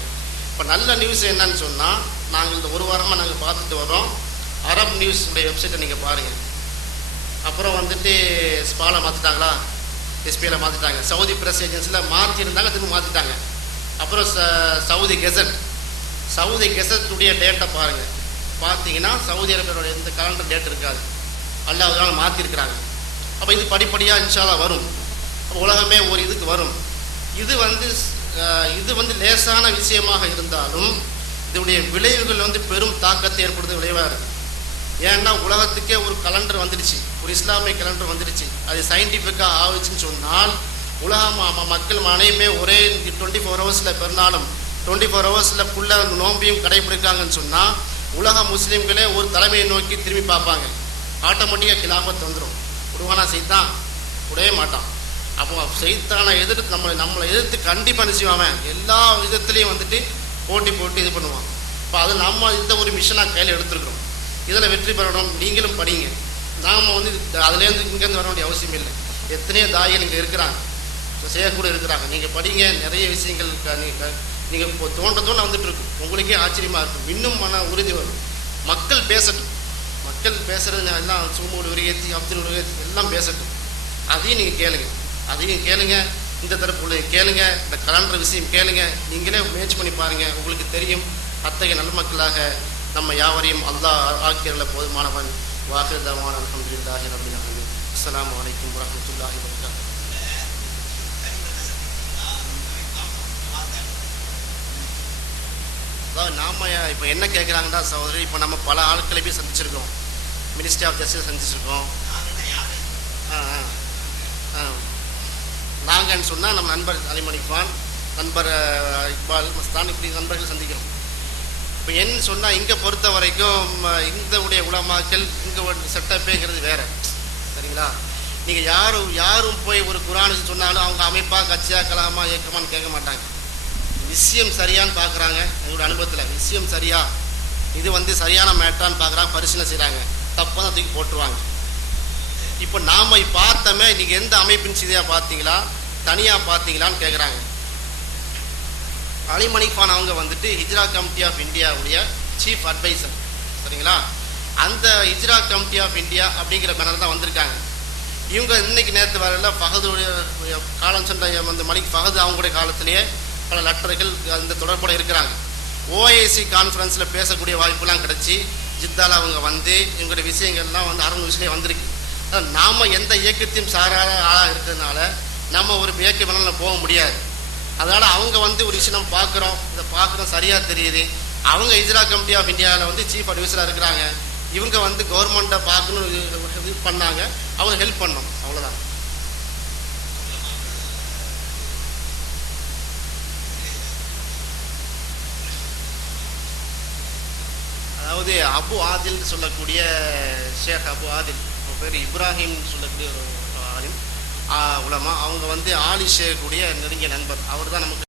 இப்போ நல்ல நியூஸ் என்னன்னு சொன்னால், நாங்கள் இந்த 1 வாரமாக நாங்கள் பார்த்துட்டு வரோம். அரப் நியூஸ் உடைய வெப்சைட்டை நீங்கள் பாருங்கள். அப்புறம் ஸ்பாலை மாற்றிட்டாங்களா, எஸ்பியில் மாற்றிட்டாங்க. சவுதி பிரஸ் ஏஜென்சியில் மாற்றிருந்தாங்க, திரும்ப மாற்றிட்டாங்க. அப்புறம் சவுதி கெசட், சவுதி கெசட்டுடைய டேட்டை பாருங்கள். பார்த்தீங்கன்னா சவுதி அரேபியாவோட எந்த காலண்டர் டேட் இருக்காது, அல்லாஹ் அதனால மாற்றிருக்கிறாங்க. அப்போ இது படிப்படியாக இன்ஷால்லாஹ் வரும். அப்போ உலகமே ஒரு இதுக்கு வரும். இது இது லேசான விஷயமாக இருந்தாலும் இதனுடைய விளைவுகள் பெரும் தாக்கத்தை ஏற்படுத்த விளைவாக இருக்குது. ஏன்னா உலகத்துக்கே ஒரு கலண்டர் வந்துடுச்சு, ஒரு இஸ்லாமிய கலண்டர் வந்துடுச்சு. அது சயின்டிஃபிக்காக ஆகுச்சுன்னு சொன்னால் உலக மக்கள் அனைவருமே ஒரே 24 ஹவர்ஸில் பெருநாளும் 24 ஹவர்ஸில் புள்ள நோம்பியும் கடைபிடிக்காங்கன்னு சொன்னால் உலக முஸ்லீம்களே ஒரு தலைமையை நோக்கி திரும்பி பார்ப்பாங்க. ஆட்டோமேட்டிக்காக கிலாபத் வந்துடும். உருவானா செய்தான் விடவே மாட்டான். அப்போ செய்தானை எதிர்த்து நம்மளை எதிர்த்து கண்டிப்பாக நிச்சயமாவேன் எல்லா விதத்துலேயும் போட்டி இது பண்ணுவான். இப்போ அது நம்ம இந்த ஒரு மிஷனாக கையில் எடுத்துருக்கிறோம். இதில் வெற்றி பெறணும். நீங்களும் படிங்க. நாம் அதுலேருந்து இங்கேருந்து வர வேண்டிய அவசியம் இல்லை. எத்தனையோ தாயிகள் இங்கே இருக்கிறாங்க, செய்யக்கூட இருக்கிறாங்க. நீங்கள் படிங்க, நிறைய விஷயங்கள் நீங்கள் இப்போ தோண்ட வந்துட்டுருக்கு. உங்களுக்கே ஆச்சரியமாக இருக்கும். இன்னும் மன உறுதி வரும். மக்கள் பேசட்டும், மக்கள் பேசுகிறது எல்லாம் சுமூடு உருகேத்தி அப்துல் உருகேத்தி எல்லாம் பேசட்டும். அதையும் நீங்கள் கேளுங்க, இந்த தரப்பு கேளுங்க, இந்த கலண்டர் விஷயம் கேளுங்க. நீங்களே முயற்சி பண்ணி பாருங்கள், உங்களுக்கு தெரியும். அத்தகைய நல்ல மக்களாக நம்ம யாவரையும் அல்லாஹ் ஆக்கியர்ல போதுமானவன். வாஹிர் தவான் அல்ஹம்துலில்லாஹி ரப்பில் ஆலமீன். அஸ்ஸலாமு அலைக்கும் வரஹ்மத்துல்லாஹி வபரகாத்துஹு. அதாவது நாம இப்போ என்ன கேட்குறாங்கன்னா சகோதரி, இப்போ நம்ம பல ஆட்களை போய் சந்திச்சிருக்கோம். மினிஸ்ட்ரி ஆஃப் ஜஸ்டிஸ் சந்திச்சிருக்கோம். நாங்கன்னு சொன்னால் நம்ம நண்பர் அலிமணிஃபான், நண்பர் இக்பால் மஸ்தான், இப்படி நண்பர்கள் சந்திக்கிறோம். இப்போ என்ன சொன்னால் இங்கே பொறுத்த வரைக்கும் இந்த உடைய உலமாக்கள் இங்கே செட்டப்பேங்கிறது வேறு. சரிங்களா? நீங்கள் யாரும் போய் ஒரு குரான் சொன்னாலும் அவங்க அமைப்பாக கட்சியாக கலகமா இயக்கமான்னு கேட்க மாட்டாங்க. விஷயம் சரியான்னு பார்க்குறாங்க. எங்களோட அனுபவத்தில் விஷயம் சரியா, இது சரியான மேட்டான்னு பார்க்குறாங்க, பரிசீலனை செய்கிறாங்க. தப்பாக தான் தூக்கி போட்டுருவாங்க. இப்போ நாம் பார்த்தோமே, நீங்கள் எந்த அமைப்பின் செய்தியாக பார்த்தீங்களா, தனியாக பார்த்தீங்களான்னு கேட்குறாங்க. அலிமணிஃபான் அவங்க ஹிஜ்ரா கமிட்டி ஆஃப் இந்தியாவுடைய சீஃப் அட்வைசர். சரிங்களா? அந்த ஹிஜ்ரா கமிட்டி ஆஃப் இந்தியா அப்படிங்கிற பேனர் தான் வந்திருக்காங்க. இவங்க இன்னைக்கு நேற்று வரல ஃபஹதுடைய காலம் சென்ற மலிக் ஃபஹது அவங்களுடைய காலத்திலேயே பல லெட்டர்கள் அந்த தொடர்போடு இருக்கிறாங்க. ஓஐசி கான்ஃபரன்ஸில் பேசக்கூடிய வாய்ப்புலாம் கிடச்சி ஜித்தால அவங்க வந்து எங்களுடைய விஷயங்கள்லாம் வந்து அரபு விஷயம் வந்திருக்கு. நாம் எந்த இயக்கத்தையும் சாராத ஆளாக இருக்கிறதுனால நம்ம ஒரு இயக்க மனநிலையில் போக முடியாது. அதனால் அவங்க வந்து ஒரு விஷயம் நம்ம பார்க்குறோம், இதை பார்க்குறோம் சரியாக தெரியுது. அவங்க இஜ்ரா கமிட்டி ஆஃப் இந்தியாவில் வந்து சீஃப் அட்வைசராக இருக்கிறாங்க. இவங்க வந்து கவர்மெண்ட்டை பார்க்கணும் இது பண்ணாங்க, அவங்க ஹெல்ப் பண்ணோம், அவ்வளோதான். அதாவது அபு ஆதில் சொல்லக்கூடிய ஷேக் அபு ஆதில், பேர் இப்ராஹிம் சொல்லக்கூடிய ஒரு ஆலிம் உலமா, அவங்க வந்து ஆலி ஷேக் கூடிய நெருங்கிய நண்பர். அவர் தான் நமக்கு